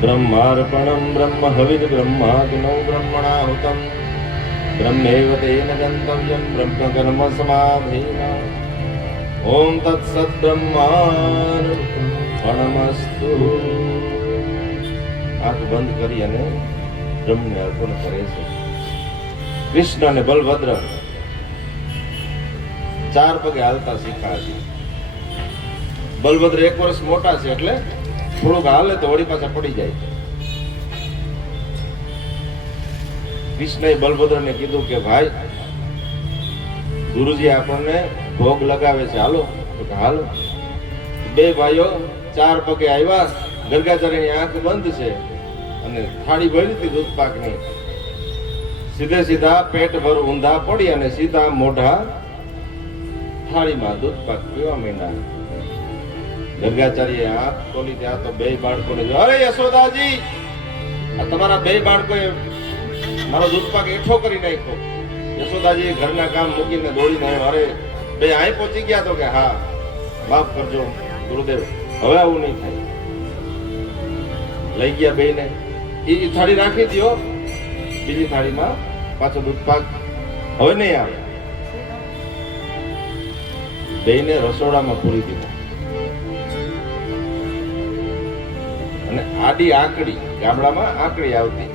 ब्रह्मार्पणं ब्रह्म हविद् ब्रह्माग्नौ ब्रह्मणाहुतं ब्रह्मेव तेन गन्तव्यं ब्रह्मकर्म समाधीना। ओम तत्सत् ब्रह्मार्पणमस्तु। आंख बंद કરી અને બ્રહ્મને અર્પણ કરે છે। કૃષ્ણ અને બલભદ્ર ચાર પગે હાલતા શીખ્યા છે। બલભદ્ર 1 વર્ષ મોટા છે એટલે થોડુંક હાલે તો વળી પાછા પડી જાય। કૃષ્ણએ બલભદ્રને કીધું કે ભાઈ ગુરુજી આપણને ભોગ લગાવે છે, હાલો। તો હાલો। બે ભાઈઓ ચાર પગે આવ્યા। ગર્ગાચાર્યની આંખ બંધ છે અને થાળી ભરી હતી દૂધ પાકની। સીધે સીધા પેટ ભર ઊંધા પડી અને સીધા મોઢા થાળીમાં દૂધ પાક પીવા માંડ્યા। ગર્ગાચાર્યએ આંખ ખોલી ત્યાં તો બે બાળકોને જો, અરે યશોદાજી, આ તમારા બે બાળકોએ મારો દૂધ પાક એઠો કરી નાખ્યો। યશોદાજી ઘરના કામ મૂકીને દોડીને આવ્યા। અરે બે અહીં પહોંચી ગયા તો કે હા, માફ કરજો ગુરુદેવ, હવે આવું નહીં થાય। લઈ ગયા બેને, એ થાળી રાખી દો, બીજી થાળીમાં પાછો દૂધ પાક હવે નહીં આવે। બેને રસોડામાં પૂરી દીધા અને આડી આંકડી, ગામડામાં આંકડી આવતી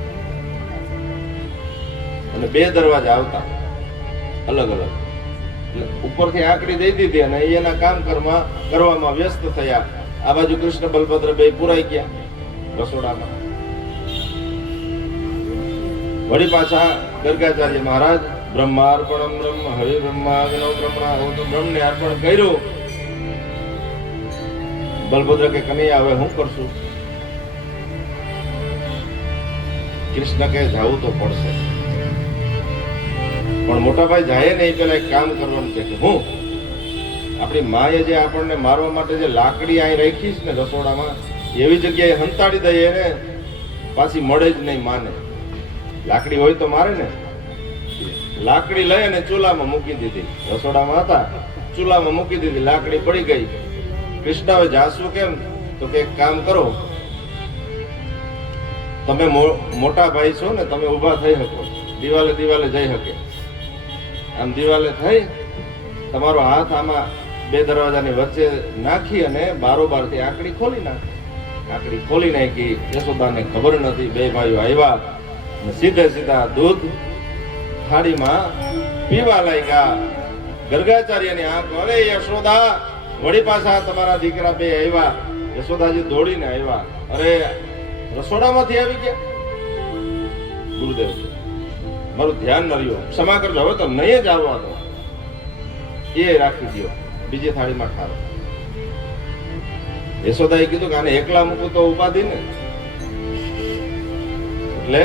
અને બે દરવાજા આવતા અલગ અલગ, એટલે ઉપરથી આંકડી દઈ દીધી અને એના કામ કરવામાં વ્યસ્ત થયા। આ બાજુ કૃષ્ણ બલભદ્ર બે પુરાઈ ગયા રસોડામાં। વળી પાછા ગર્ગાચાર્ય મહારાજ બ્રહ્માર્પણમ બ્રહ્મ હવિ બ્રહ્માગ્નૌ બ્રહ્મણાહુતમ, બ્રહ્મને અર્પણ કર્યું। બલભદ્ર કે કનૈયા હવે હું કરશું? કૃષ્ણ કે જાવું તો પડશે, પણ મોટા ભાઈ જાય ને એ પેલા એક કામ કરવાનું છે કે હું આપણી માએ જે આપણને મારવા માટે જે લાકડી અહીં રાખી છે ને રસોડામાં, એવી જગ્યાએ હંતાડી દઈએ ને પાછી મળે જ નહીં માને। લાકડી હોય તો મારે ને। લાકડી લઈ અને ચૂલામાં મૂકી દીધી, રસોડામાં હતા ચૂલામાં મૂકી દીધી, લાકડી પડી ગઈ। કૃષ્ણ હવે જાશું કેમ? તો કે એક કામ કરો, તમે મોટા ભાઈ છો ને, તમે ઊભા થઈ શકો, દિવાલે દિવાલે જઈ શકે। આમ દિવાલે થઈ તમારો હાથ આમાં બે દરવાજાની વચ્ચે નાખી અને બારોબારથી આંકડી ખોલી નાખી। આંકડી ખોલી નાખી, યશોદાને ખબર નથી। બે ભાઈઓ આવ્યા અને સીધે સીધા દૂધ થાળીમાં પીવા લાગ્યા। ગર્ગાચાર્યની આંખ, અરે યશોદા, વળી પાછા તમારા દીકરા બે આવ્યા। યશોદાજી દોડીને આવ્યા, અરે રસોડામાંથી આવી ગયા। ગુરુદેવ મારું ધ્યાન ન રહ્યું, ક્ષમા કરજો, હવે તો નહીં જ આવવાનો, એ રાખી દો, બીજી થાળીમાં ઠારો। યશોદાએ કીધું કે આને એકલા મૂકું તો ઉપાધિ ને, એટલે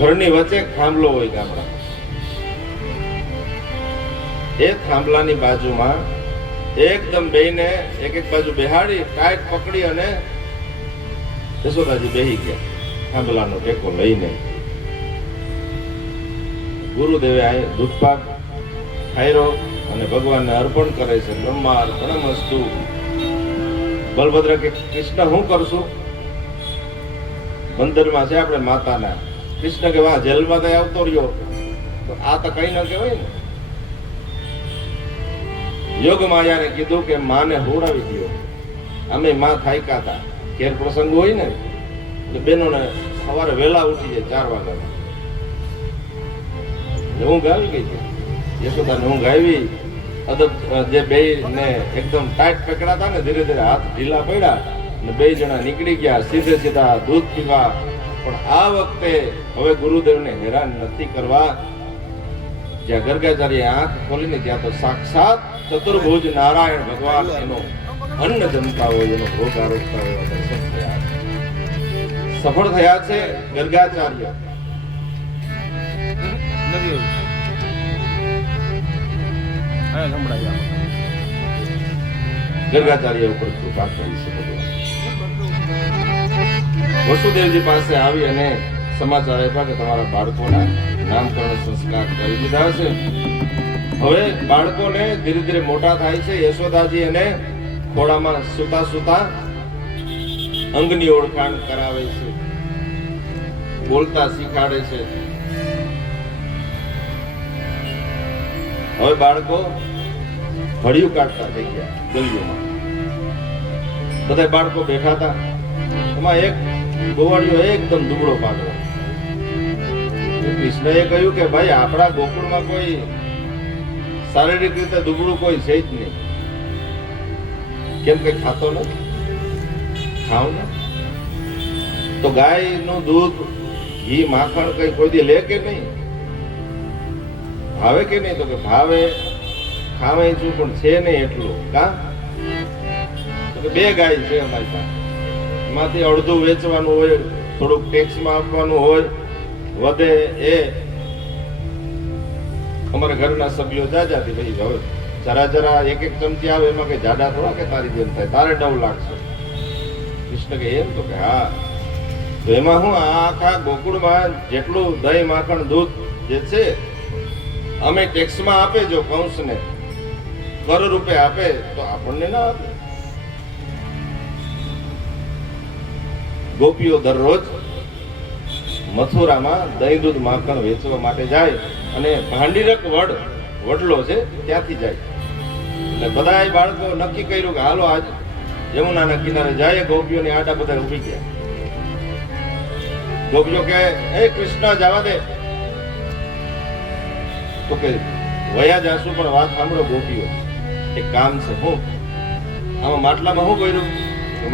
ઘરની વચ્ચે થાંભલો હોય ગામડા, એ થાંભલાની બાજુમાં એકદમ બેને એક એક બાજુ બેહાડી ટાઈટ પકડી અને યશોદાજી બેહી ગયા થાંભલાનો ટેકો લઈને। ગુરુદેવે આ દૂધપાક ખાયરો અને ભગવાનને અર્પણ કરે છે। બ્રહ્માર્પણમસ્તુ। બલભદ્ર કે કૃષ્ણ હું કરશું? બંદરમાં છે આપણે માતાના। કૃષ્ણ કે વાહ, જેલમાં તો આવતો રહ્યો, તો આ તો કઈ ન કહેવાય ને। યોગ માયાને કીધું કે માને હોડાવી દો, અમે માં થાયકા હતા। ઘેર પ્રસંગ હોય ને એટલે બહેનોને સવારે વહેલા ઉઠી જાય 4 વાગ્યા, ઊંઘ આવી ગઈ હતી। યશોદાને ઊંઘ આવી, અદબ જે બે ને એકદમ ટાઈટ પકડાતા ને, ધીરે ધીરે હાથ ઢીલા પડ્યા અને બે જણા નીકળી ગયા સીધે સીધા દૂધ પીવા। પણ આ વખતે હવે ગુરુદેવને હેરાન નથી કરવા। જ્યાં ગર્ગાચાર્ય આંખ ખોલીને ત્યાં તો સાક્ષાત ચતુર્ભુજ નારાયણ ભગવાન એનો અન્ન જમતા હોય, એનો ભોગ આરોગતા હોય દર્શન થયા છે। સફળ થયા છે ગર્ગાચાર્ય। ગર્ગાચાર્ય ઉપર કૃપા કરી છે ભગવાન। વસુદેવજી પાસે આવી અને સમાચાર આપ્યા કે તમારા બાળકોના નામકરણ સંસ્કાર કરી દીધા છે। હવે બાળકોને ધીરે ધીરે મોટા થાય છે। યશોદાજી અને ખોળામાં સુતા સુતા અંગની ઓળખાણ કરાવે છે, બોલતા શીખાડે છે. હવે બાળકો હળિયું કાઢતા થઈ ગયા ગલીઓમાં. બધા બાળકો બેઠા હતા. એમાં એક ગોવાળિયો એકદમ દુબળો પાતળો. કૃષ્ણએ કહ્યું કે ભાઈ આપણા ગોકુળમાં કોઈ શારીરિક રીતે દુબળું કોઈ છે જ નહીં. કેમ કે ખાતો નથી? ખાવ ને તો ગાયનું દૂધ, ઘી, માખણ કઈ કોઈ દી લે કે નહીં? ભાવે કે નહીં? તો કે ભાવે, ખાવે છું પણ છે નહીં એટલું. કા તો કે 2 ગાય છે અમારી પાસે, એમાંથી અડધું વેચવાનું હોય, થોડુંક ટેક્સમાં આપવાનું હોય, વધે એ અમારા ઘરના સભ્યો જાજાથી ભાઈ હવે જરા એક ચમચી આવે એમાં કઈ જાડા થોડા કે તારી જેમ થાય, તારે 9 લાગશે. કૃષ્ણ કે એમ? તો કે હા. તો એમાં હું આખા ગોકુળમાં જેટલું દહીં, માખણ, દૂધ જે છે અમે ટેક્સમાં આપે, જો કંસને કર રૂપે આપે તો આપણને ના આપે. ગોપીઓ દરરોજ મથુરામાં દહીં, દૂધ, માખણ વેચવા માટે જાય અને ભાંડીરક વડલો છે ત્યાંથી જાય. એટલે બધા બાળકો નક્કી કર્યું કે હાલો આજ યમુનાના કિનારે જાય. ગોપીઓની આડા બધા ઉભી ગયા. ગોપીઓ કે એ કૃષ્ણ જવા દે. તો કે વયા જાશું પણ વાત સાંભળો ગોપીઓ, એક કામ છે. હું આમાં માટલામાં શું કર્યું?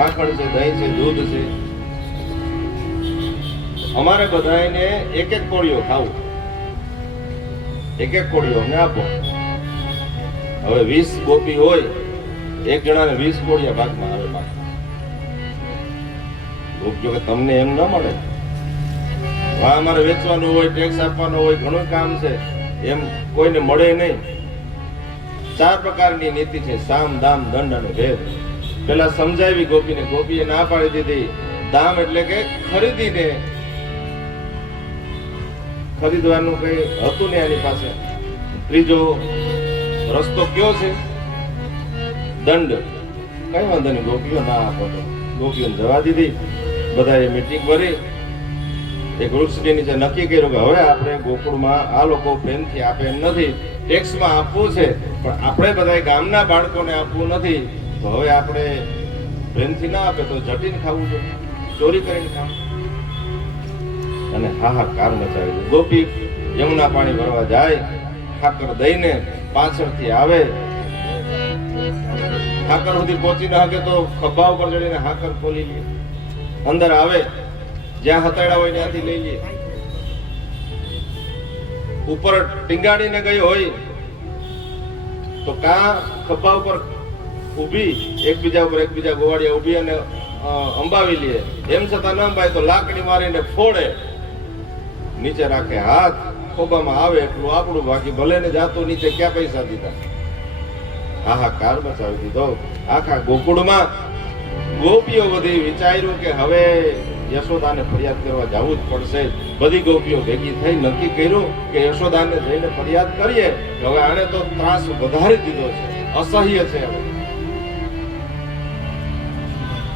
માખણ છે, દહીં છે, દૂધ છે. અમારે બધાને એક કોળીઓ ખાવું, એક કોળીઓ અમને આપો. હવે 20 ગોપી હોય, એક જણાને 20 કોળિયા ભાગમાં આવે. ગોપીઓ કે તમને એમ ન મળે, અમારે વેચવાનું હોય, ટેક્સ આપવાનો હોય, ઘણું કામ છે, એમ કોઈને મળે નહીં. 4 પ્રકારની નીતિ છે: સામ, દામ, દંડ અને ભેદ. પેલા સમજાવી ગોપીને, ગોપીએ ના પાડી દીધી. દામ એટલે કે ખરીદવાનું કઈ હતું ને એની પાસે. ત્રીજો રસ્તો કયો છે? દંડ. કઈ વાંધો નહીં, ગોપીઓ ના આપો તો ગોપીઓને જવા દીધી. બધાએ મીટિંગ કરી એક વૃક્ષની નીચે નક્કી કર્યું કે હવે આપણે ગોકુળમાં આ લોકો પ્રેમથી આપે એમ નથી, ટેક્સમાં આપવું છે, પણ આપણે બધા ગામના બાળકોને આપવું નથી. તો હવે આપણે પ્રેમથી ના આપે તો જટીને ખાવું જોઈએ, ચોરી કરીને ખાવું. અને હાહાકાર મચાવી. ગોપી યમુના પાણી ભરવા જાય, ઠાકર દઈને પાછળથી આવે. ઠાકર સુધી પહોંચી ન શકે તો ખભા ઉપર ચડીને હાકર ખોલી લે. અંદર આવે, જ્યાં હતાડ્યા હોય ત્યાંથી લઈ લે. ઉપર ટીંગાડીને ગઈ હોય તો કા ખભા ઉપર ઊભી, એકબીજા ગોવાળિયા ઊભી અને અંબાવી લે. એમ છતાં ન અંબાય તો લાકડી મારીને ફોડે, નીચે રાખે હાથ, ખોબામાં આવે એટલું આપણું, બાકી ભલે ને જાતું નીચે ક્યાં પૈસા દીધા. હાહાકાર મચાવી દીધો આખા ગોકુળમાં. ગોપીઓ બધી વિચાર્યું કે હવે યશોદાને ફરિયાદ કરવા જવું જ પડશે. બધી ગોપીઓ ભેગી થઈ નક્કી કર્યું કે યશોદાને જઈને ફરિયાદ કરીએ. હવે આને તો ત્રાસ વધારી દીધો છે, અસહ્ય છે. હવે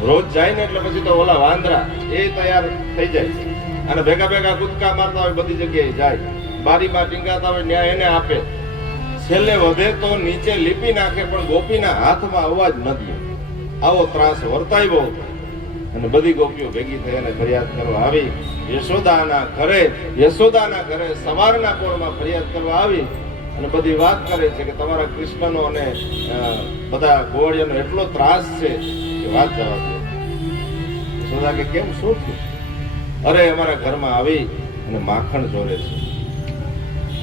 રોજ જાય ને એટલે પછી તો ઓલા વાંદરા એ તૈયાર થઈ જાય છે અને ભેગા કૂદકા મારતા હોય, બધી જગ્યાએ જાય, બારીમાં ટીંગાતા હોય ન્યાય એને આપે. છેલ્લે વધે તો નીચે લીપી નાખે, પણ ગોપીના હાથમાં અવાજ ન દે. આવો ત્રાસ વર્તાવ્યો અને બધી ગોપીઓ ભેગી થઈ અને ફરિયાદ કરવા આવી. યશોદાના ઘરે સવારના પોરમાં ફરિયાદ કરવા આવી અને બધી વાત કરે છે કે તમારા કૃષ્ણનો અને બધા ગોવાળિયાનો એટલો ત્રાસ છે કે વાત જવા દો. યશોદા કે કેમ, શું થયું? અરે અમારા ઘરમાં આવી અને માખણ ચોરે છે,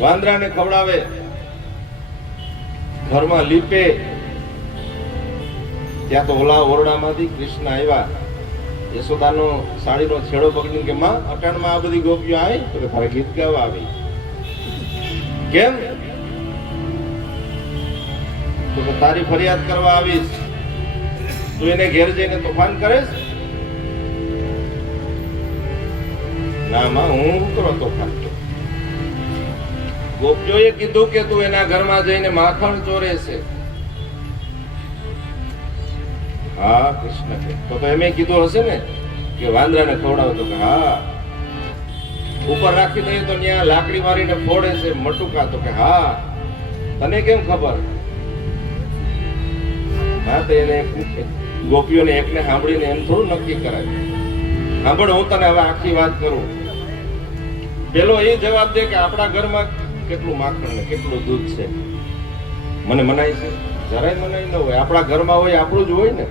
વાંદરાને ખવડાવે, ઘરમાં લીપે. ત્યાં તો ઓલા ઓરડામાંથી કૃષ્ણ આવ્યા, યશોદાનો સાડીનો છેડો પકડીને કે માં અટાણમાં આ બધી ગોપીઓ આવી? તો કે તારે ગીત ગાવા આવી. કેમ? તો કે તારી ફરિયાદ કરવા આવીશ. તું એને ઘેર જઈને તોફાન કરેશ? ના માં, હું કરો તોફાન. ગોપીઓએ કીધું કે તું એના ઘરમાં જઈને માખણ ચોરે છે. હા કૃષ્ણ કે તો એમ કીધું હશે ને કે વાંદરાને ખવડાવો તો કે હા. ઉપર રાખી દઈએ તો ત્યાં લાકડી મારીને ફોડે છે મટુકા તો કે હા. તને કેમ ખબર? હા તો એને ગોપીઓને એકને સાંભળીને એમ થોડું નક્કી કરાય. સાંભળ, હું તને હવે આખી વાત કરું. પેલો એ જવાબ દે કે આપણા ઘરમાં કેટલું માખણ ને કેટલું દૂધ છે. મને મનાય છે? જરાય મનાય ન હોય. આપણા ઘરમાં હોય આપણું જ હોય ને.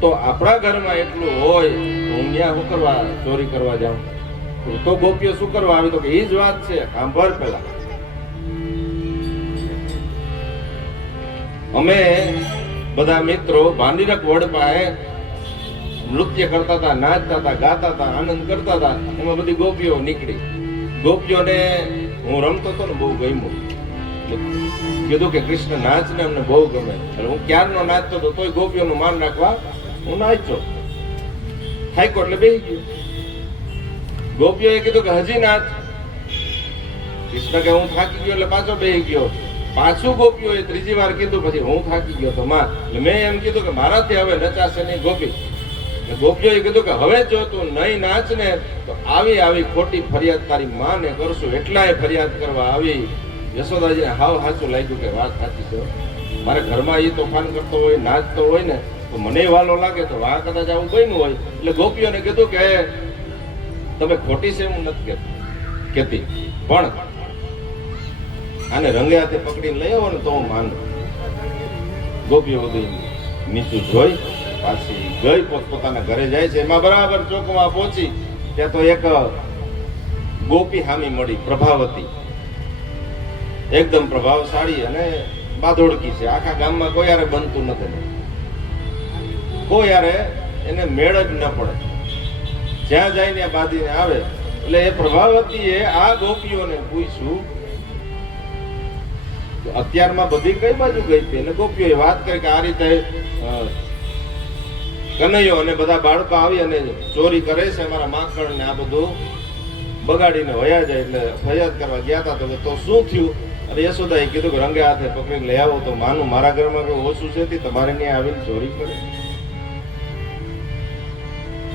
તો આપણા ઘરમાં એટલું હોય તો હું ત્યાં શું કરવા ચોરી કરવા જાઉં? તો ગોપીઓ શું કરવા આવી? તો કે એ જ વાત છે. સાંભળ પેલા. અમે બધા મિત્રો ભાંડીરક વડ પાસે નૃત્ય કરતા હતા, નાચતા હતા, ગાતા હતા, આનંદ કરતા હતા. એમાં બધી ગોપીઓ નીકળી. ગોપીઓને હું રમતો હતો ને બહુ ગમ્યું. કીધું કે કૃષ્ણ નાચ ને અમને બહુ ગમે. હું ક્યારનો નાચતો હતો તોય ગોપીઓનું માન રાખવા હું નાચ્યો. થાક્યો એટલે બેસી ગયો. ગોપીઓએ કીધું કે હજી નાચ. કૃષ્ણ કે હું થાકી ગયો એટલે પાછો બેસી ગયો. પાછું ગોપીઓએ ત્રીજી વાર કીધું. પછી હું થાકી ગયો તો માં મેં એમ કીધું કે મારાથી હવે નચાશે નહીં ગોપી. ગોપીઓએ કીધું કે હવે જો તું નહીં નાચ ને તો આવી આવી ખોટી ફરિયાદ તારી માને કરશું. એટલાય ફરિયાદ કરવા આવી. યશોદાજીને હાવ સાચું લાગ્યું કે વાત સાચી છે. મારે ઘરમાં એ તોફાન કરતો હોય, નાચતો હોય ને તો મને વાલો લાગે તો વાહ કદાચ આવું બન્યું હોય. એટલે ગોપીઓને કીધું કે તમે ખોટી છે હું નથી કહેતી, પણ આને રંગે હાથે પકડીને લઈ આવો ને તો હું માનું. ગોપીઓ બધું નીચું જોઈ પાછી ગઈ પોતપોતાના ઘરે જાય છે. એમાં બરાબર ચોકમાં પહોંચી ત્યાં તો એક ગોપી હામી મળી, પ્રભાવતી. એકદમ પ્રભાવશાળી અને બાધોડકી છે. આખા ગામમાં કોઈ યારે બનતું નથી, કોઈ યારે એને મેળ જ ન પડે. જ્યાં જાય ત્યાં બાંધીને આવે. એટલે એ પ્રભાવતીએ આ ગોપીઓને પૂછ્યું અત્યારમાં બધી કઈ બાજુ ગઈ હતી. એટલે ગોપીઓએ વાત કરી કે આ રીતે કનૈયો અને બધા બાળકો આવી અને ચોરી કરે છે અમારા માખણ ને આ બધું બગાડીને વયા જાય. એટલે ફરિયાદ કરવા ગયા હતા. તો શું થયું? અને યશોદાએ કીધું કે રંગે હાથે પકડીને લઈ આવો તો માનું. મારા ઘરમાં કઈ ઓછું છે તમારે ત્યાં આવીને ચોરી કરે.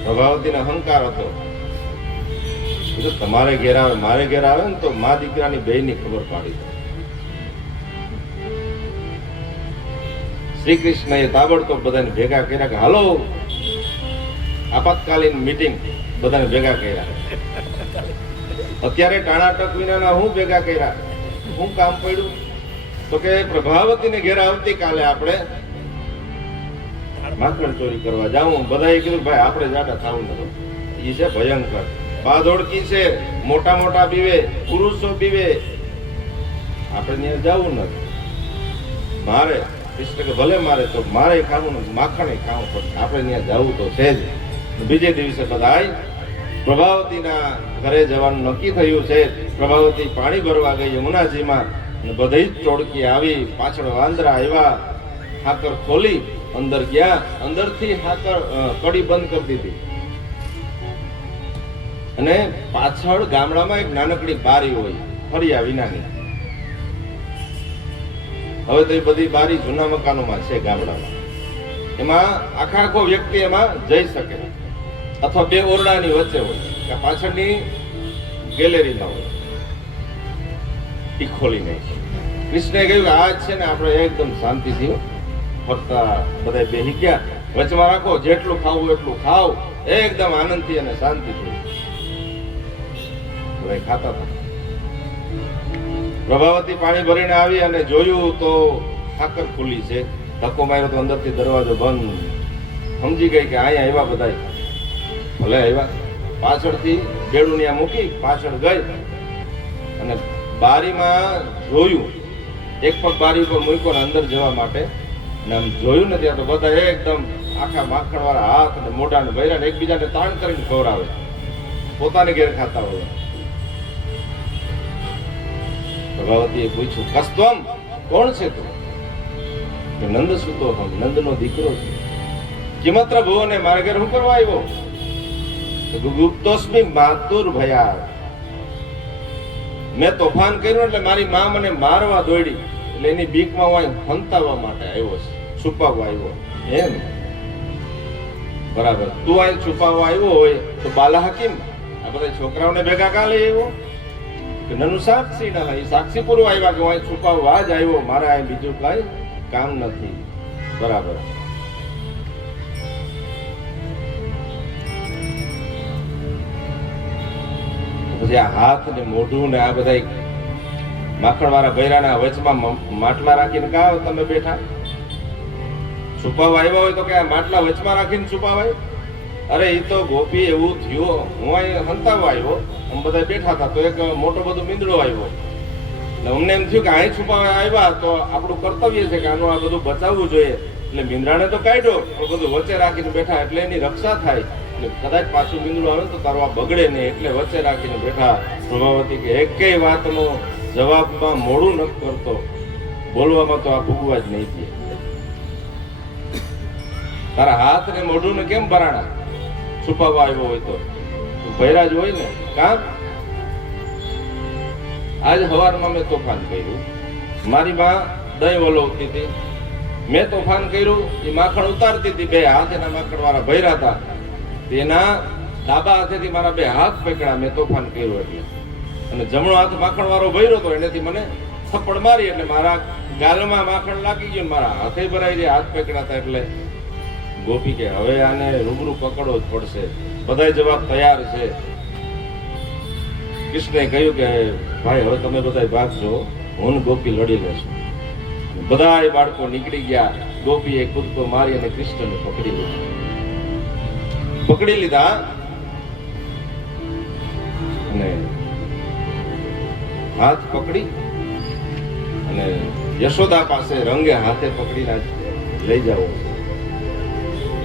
પ્રભાવતીને અહંકાર હતો. તમારે ઘેર આવે મારે ઘેર આવે ને તો મા દીકરાની બેયની ખબર પાડી. શ્રી કૃષ્ણએ તાબડતોબ બધાને ભેગા કર્યા કે હાલો આપાતકાલીન મીટિંગ. બધાને ભેગા કર્યા. અત્યારે ટાણાટક વિનાના હું ભેગા કર્યા. હું કામ પડ્યું? તો કે પ્રભાવતીને ઘેર આવતીકાલે આપણે માખણ ચોરી કરવા જાઉં. બધાએ કીધું ભાઈ આપણે જાડા થવું નથી. એ છે ભયંકર બાદોડકી છે, મોટા મોટા બીવે, પુરુષો બીવે. આપણે ત્યાં જવું નથી. મારે કૃષ્ણ કે ભલે મારે તો મારે ખાવું ને માખણે ખાવું પડે. આપણે ત્યાં જવું તો છે જ. બીજે દિવસે બધા પ્રભાવતીના ઘરે જવાનું નક્કી થયું છે. પ્રભાવતી પાણી ભરવા ગઈ યમુનાજીમાં. બધી જ ટોળકી આવી. પાછળ વાંદરા આવ્યા. હાકર ખોલી અંદર ગયા. અંદરથી હાકર કડી બંધ કરી દીધી. અને પાછળ ગામડામાં એક નાનકડી બારી હોય ફરિયા વિનાની. હવે તો એ બધી બારી જૂના મકાનોમાં છે ગામડામાં. એમાં આખો વ્યક્તિ એમાં જઈ શકે. અથવા બે ઓરડાની વચ્ચે હોય કે પાછળની ગેલેરીમાં હોય. એ ખોલી નાખી. કૃષ્ણએ કહ્યું કે આ છે ને આપણે એકદમ શાંતિથી ફરતા બધા બેસી ગયા. વચમાં રાખો, જેટલું ખાવું એટલું ખાવ. એકદમ આનંદથી અને શાંતિથી બધા ખાતા હતા. પ્રભાવતી પાણી ભરીને આવી અને જોયું તો ઠાકર ખુલ્લી છે. ધક્કો માર્યો તો અંદરથી દરવાજો બંધ. સમજી ગઈ કે અહીંયા આવ્યા બધા. ભલે આવ્યા. પાછળથી બેડું ત્યાં મૂકી પાછળ ગઈ અને બારીમાં જોયું. એક પગ બારી ઉપર મૂક્યો ને અંદર જવા માટે. અને આમ જોયું ને ત્યાં તો બધા એકદમ આખા માખણ વાળા હાથ અને મોઢાને ભર્યા ને એકબીજાને તાણ કરીને ખવડાવે. પોતાને ઘેર ખાતા હોય. પ્રભાવતીએ પૂછ્યું કસ્તમ કોણ છે તું? નંદ સુતો હમ, નંદનો દીકરો છે. કિમત્ર ભુવને મારા ઘેર હું કરવા આવ્યો? ગુપ્તોસ્મિ માતુર ભયા. મેં તોફાન કર્યું એટલે મારી માં મને મારવા દોડી. એટલે એની બીકમાં હું હંતાવવા માટે આવ્યો છે, છુપાવવા આવ્યો. એમ બરાબર. તું અહીં છુપાવવા આવ્યો હોય તો બાલા હકીમ આ બધા છોકરાઓને ભેગા કાં લઈ આવ્યો કે નનું સાક્ષી ના એ સાક્ષી પૂર્વ આવ્યા કે હું અહીં છુપાવવા જ આવ્યો, મારે અહીં બીજું કઈ કામ નથી. બરાબર. પછી આ હાથ ને મોઢું ને આ બધા માખણ વાળા બૈરાના વચમાં માટલા રાખીને કા તમે બેઠા? છુપાવવા આવ્યા હોય તો કે આ માટલા વચમાં રાખીને છુપાવાય? અરે એ તો ગોપી એવું થયું, હું અહીં હંતાવવા આવ્યો, અમે બધા બેઠા હતા તો એક મોટો બધો મીંદડો આવ્યો એટલે અમને એમ થયું કે અહીં છુપાવવા આવ્યા તો આપણું કર્તવ્ય છે કે આનું આ બધું બચાવવું જોઈએ, એટલે મીંદડાને તો કાઢ્યો પણ બધું વચ્ચે રાખીને બેઠા એટલે એની રક્ષા થાય, એટલે કદાચ પાછું મીંદડું આવે તો તારું આ બગડે નહીં એટલે વચ્ચે રાખીને બેઠા. પ્રભાવતી કે એકેય વાતનો જવાબમાં મોડું નથી કરતો, બોલવામાં તો આ ભૂગવા જ નહીં દે. તારા હાથ ને મોઢું ને કેમ ભરાણા? છુપાવવા આવ્યો હોય તો ભૈરા જ હોય ને. કામ આજ સવારમાં મેં તોફાન કર્યું, મારી માં દહીં વલોવતી હતી, મેં તોફાન કર્યું, એ માખણ ઉતારતી હતી, બે હાથ એના માખણ વાળા ભૈરા હતા, તેના ડાબા હાથેથી મારા બે હાથ પકડ્યા, મેં તોફાન કર્યું એટલે, અને જમણો હાથ માખણ વાળો ભર્યો હતો એનેથી મને થપ્પડ મારી એટલે મારા ગાલમાં માખણ લાગી ગયું, મારા હાથે ભરાઈ ગયા, હાથ પકડ્યા હતા. એટલે ગોપી કે હવે આને રૂબરૂ પકડવો જ પડશે, બધા જવાબ તૈયાર છે. કૃષ્ણએ કહ્યું કે ભાઈ હવે તમે બધા ભાગજો, હું ગોપી લડી લેશું. બધા બાળકો નીકળી ગયા, ગોપીએ કૂદકો મારી અને કૃષ્ણને પકડી લીધા અને હાથ પકડી અને યશોદા પાસે રંગે હાથે પકડીને લઈ જાવ.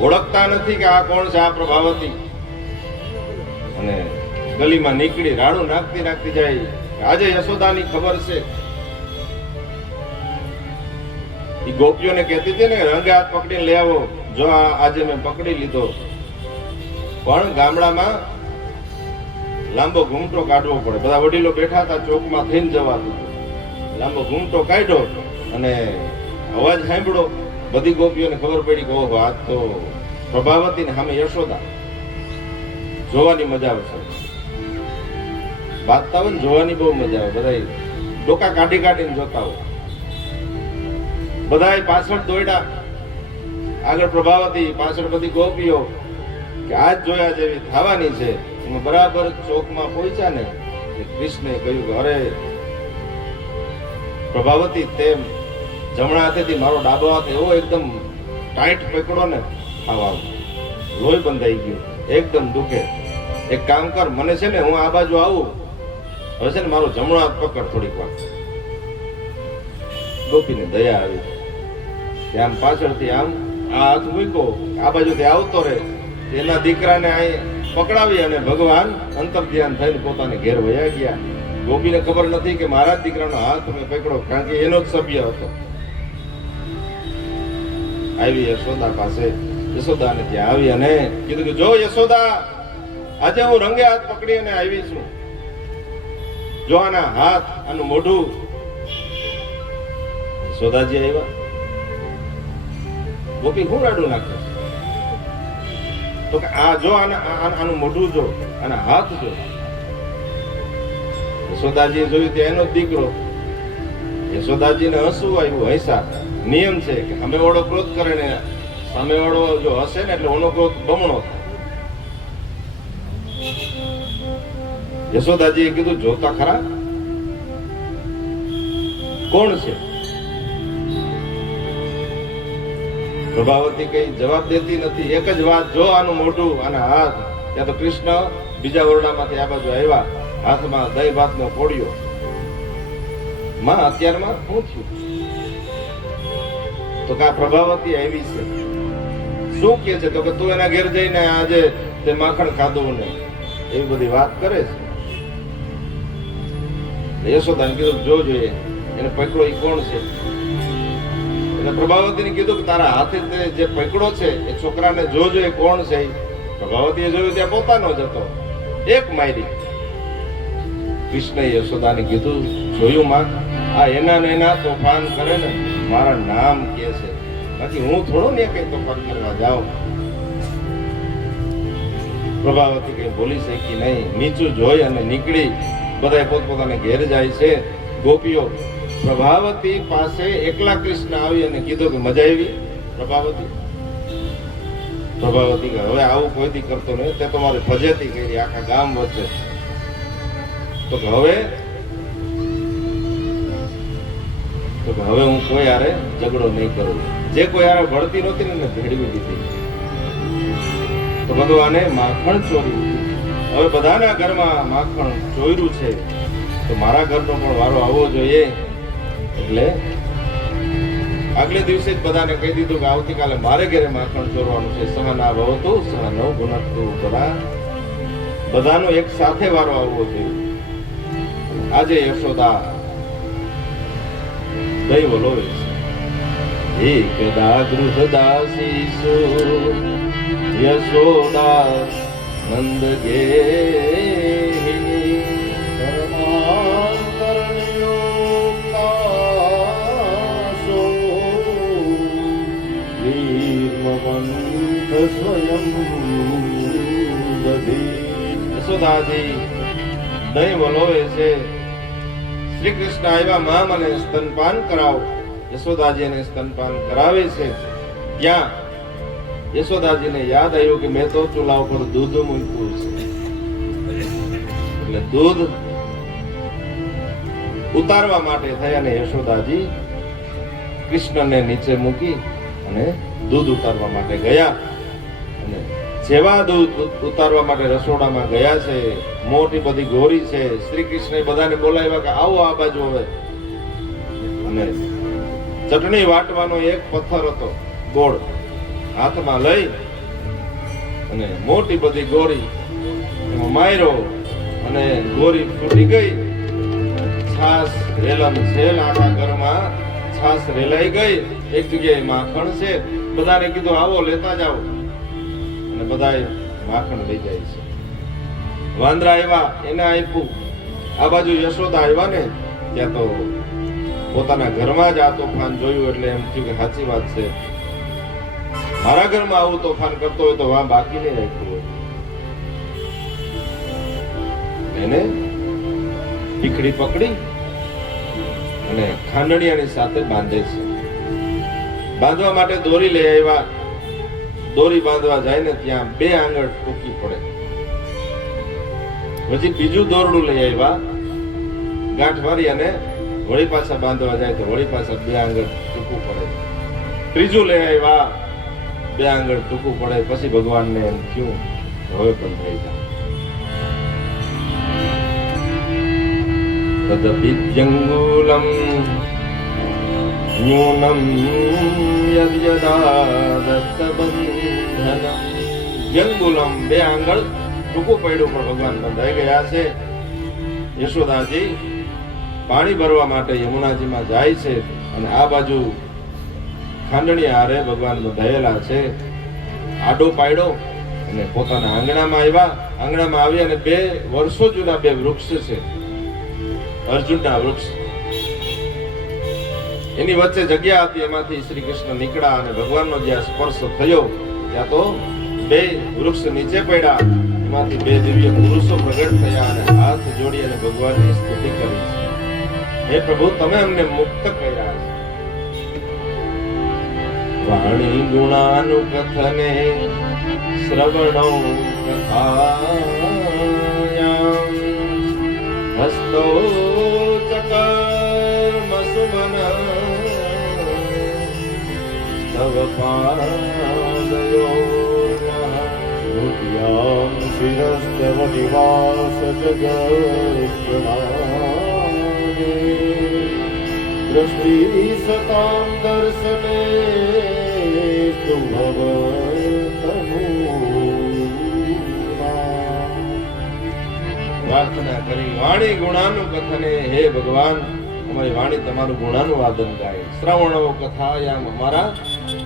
ઓળખતા નથી કે આ કોણ છે, આ પ્રભાવતી. અને ગલીમાં નીકળી રાડું નાખતી નાખતી જાય. આજે યશોદાની ખબર છે, એ ગોપીઓને કહેતી હતી ને રંગે હાથ પકડીને લઈ આવો, જો આજે મેં પકડી લીધો. પણ ગામડામાં લાંબો ઘૂમટો કાઢવો પડે, બધા વડીલો બેઠા હતા, ચોકમાં થઈને જવાતું, લાંબો ઘૂમટો કાઢ્યો અને અવાજ સાંભળો. બધી ગોપીઓને ખબર પડી કે ઓહો આ તો પ્રભાવતી ને સામે યશોદા. જોવાની મજા આવશે, વાંચતા હોય ને જોવાની બહુ મજા આવે. બધા ડોકા કાઢી કાઢીને જોતા હોય. બધા પાછળ દોડ્યા, આગળ પ્રભાવતી, પાછળ બધી ગોપીઓ કે આજ જોયા જેવી થવાની છે. બરાબર ચોકમાં પહોંચ્યા ને કૃષ્ણે કહ્યું કે અરે પ્રભાવતી, તેમ જમણા હાથેથી મારો ડાબો હાથ એવો એકદમ ટાઈટ પકડો ને, આવા લોહી બંધાઈ ગયું, એકદમ દુખે. એક કામ કર, મને છે ને હું આ બાજુ આવું, હવે છે ને મારો જમણો હાથ પકડ થોડીક વાર. ગોપીને દયા આવી, આમ પાછળથી આમ આ હાથ મૂક્યો, આ બાજુથી આવતો રહે, એના દીકરાને અહીં પકડાવી અને ભગવાન અંતર ધ્યાન થઈને પોતાને ઘેર વયા ગયા. ગોપીને ખબર નથી કે મારા જ દીકરાનો હાથ મેં પકડો, કારણ કે એનો જ સભ્ય હતો. આવી યશોદા પાસે, યશોદાને ત્યાં આવી અને કીધું કે જો યશોદા, આજે હું રંગે હાથ પકડી અને આવી છું, જો આના હાથ, આનું મોઢું. યશોદાજી આવ્યા, ગોપી હું રાડું નાખે તો કે આ જો આનું મોઢું જો, આના હાથ જો. યશોદાજીએ જોયું ત્યાં એનો દીકરો. યશોદાજીને હસવું આવ્યું, હૈસા. નિયમ છે કે સામે વાળો ક્રોધ કરે ને સામે વાળો જો હશે ને એટલે ઓનો ક્રોધ બમણો થાય. યશોદાજીએ કીધું જોતા ખરા કોણ છે? પ્રભાવતી કઈ જવાબ દેતી નથી, એક જ વાત, જો આનું મોઢું, આના હાથ. ત્યાં તો કૃષ્ણ બીજા ઓરડામાંથી આ બાજુ આવ્યા, હાથમાં દહીં ભાતનો કોળિયો. માં અત્યારમાં શું થયું? તો કા પ્રભાવતી આવી છે, શું કે છે? તો કે તું એના ઘેર જઈને આજે તે માખણ ખાધું ને એવી બધી વાત કરે છે. યશોદાને કીધું જોજો એને પકડો, એ કોણ છે? એટલે પ્રભાવતીને કીધું કે તારા હાથે જે પકડો છે એ છોકરાને જોજો એ કોણ છે. પ્રભાવતીએ જોયું ત્યાં પોતાનો જ હતો, એક માયરી. કૃષ્ણએ યશોદાને કીધું જોયું માં, આ એના ને એના તોફાન કરે ને મારા નામ કે છે, બાકી હું થોડો ને કઈ તોફાન કરવા જાઉં. પ્રભાવતી કઈ બોલી શકી નહીં. નીચું જોઈ અને નીકળી બધા પોતપોતાને ઘેર જાય છે. ગોપીઓ પ્રભાવતી પાસે એકલા કૃષ્ણ આવી અને કીધું કે મજા આવી. પ્રભાવતી કહે હવે આવું કોઈથી કરતો નહીં, તે તો મારી ફજેતી કરી આખા ગામ વચ્ચે. તો હવે હું કોઈ હારે ઝઘડો નહીં કરું. જે કોઈ હારે ભળતી નહોતી ને ભેળવી દીધી. તો બધું આને માખણ ચોર્યું. હવે બધાના ઘરમાં માખણ ચોર્યું છે તો મારા ઘરનો પણ વારો આવવો જોઈએ. એટલે આગલે દિવસે જ બધાને કહી દીધું કે આવતીકાલે મારે ઘરે માખણ ચોરવાનું છે. સહના ભવતુ સહનૌ ભુનક્તુ. બધાનો એક સાથે વારો આવવો જોઈએ. આજે યશોદા દૈવ લોવે છે. એકદા ગૃહદાસીસુ યશોદા નંદ ગેહિની પરમાંતરણ્યોક્તાસો નિર્મમંત સ્વયં દધી. યશોદાજી દહીં વલોવે છે. શ્રી કૃષ્ણ આવ્યા મા મને સ્તનપાન કરાવો. યશોદાજીને સ્તનપાન કરાવે છે. ત્યાં યશોદાજીને યાદ આવ્યું કે મેં તો ચૂલા ઉપર દૂધ મૂક્યું છે. એટલે દૂધ ઉતારવા માટે થયા અને યશોદાજી કૃષ્ણને નીચે મૂકી અને દૂધ ઉતારવા માટે ગયા. અને જેવા દૂધ ઉતારવા માટે રસોડામાં ગયા છે, મોટી બધી ગોરી છે. શ્રી કૃષ્ણએ બધાને બોલાવ્યા કે આવો આ બાજુ. હવે અને ચટણી વાટવાનો એક પથ્થર હતો ગોળ, હાથમાં લઈ અને મોટી બધી ગોળી એમાં માર્યો અને ગોળી ફૂટી ગઈ. છાસ રેલમ છેલ આખા ઘરમાં છાસ રેલાઈ ગઈ. એક જગ્યાએ માખણ છે. બધાને કીધું આવો લેતા જાઓ. અને બધાએ માખણ લઈ જાય છે. વાંદરા આવ્યા એને આપ્યું. આ બાજુ યશોદા આવ્યા ને ત્યાં તો પોતાના ઘરમાં જ આ તોફાન જોયું એટલે એમ થયું કે સાચી વાત છે, મારા ઘરમાં આવું તોફાન કરતો હોય તો વાં બાકી નહીં રાખ્યું હોય. એને પીખડી પકડી અને ખાંડણિયાની સાથે બાંધે છે. બાંધવા માટે દોરી લઈ આવ્યા. દોરી બાંધવા જાય ને ત્યાં 2 આંગળ ટૂંકી પડે. પછી બીજું દોરડું લઈ આવ્યા, ગાંઠ મારી અને વળી પાછા બાંધવા જાય તો વળી પાછા 2 આંગળ ટૂંકું પડે. ત્રીજું લઈ આવ્યા, 2 આંગળ ટૂંકું પડે. પછી ભગવાનને એમ થયું હવે પણ થઈ જાય. તદપિજ્યંગુલમ ન્યૂનમ યદ્યદા દત્તબંધનમ. યંગુલમ 2 આંગળ ટૂંકું પડ્યું પણ ભગવાન બંધાઈ ગયા છે. યશોદાજી પાણી ભરવા માટે યમુનાજીમાં જાય છે અને આ બાજુ ખાંડણી હારે ભગવાન બંધાયેલા છે. આડો પાડ્યો અને પોતાના આંગણામાં આવ્યા. આંગણામાં આવી અને 2 વર્ષો જૂના 2 વૃક્ષ છે, અર્જુનના વૃક્ષ. એની વચ્ચે જગ્યા હતી. એમાંથી શ્રી કૃષ્ણ નીકળ્યા અને ભગવાનનો જ્યાં સ્પર્શ થયો ત્યાં તો 2 વૃક્ષ નીચે પડ્યા. એમાંથી 2 દિવ્ય પુરુષો પ્રગટ થયા અને હાથ જોડી અને ભગવાનની સ્તુતિ કરી. હે પ્રભુ, તમે અમને મુક્ત કર્યા છે. વાણી ગુણાનુકથને શ્રવણો કથાયામ હસ્તો ચકર્મ સુમન તવ પાદયો ૃત્યામ શિરસ્તવ નિવાસ જગત્પ્રણામે દૃષ્ટિ સતામ દર્શને તુભવ પ્રાર્થના કરી. વાણી ગુણાનું કથને, હે ભગવાન અમારી વાણી તમારું ગુણાનું વાદન ગાય. શ્રવણો કથાયામ, અમારા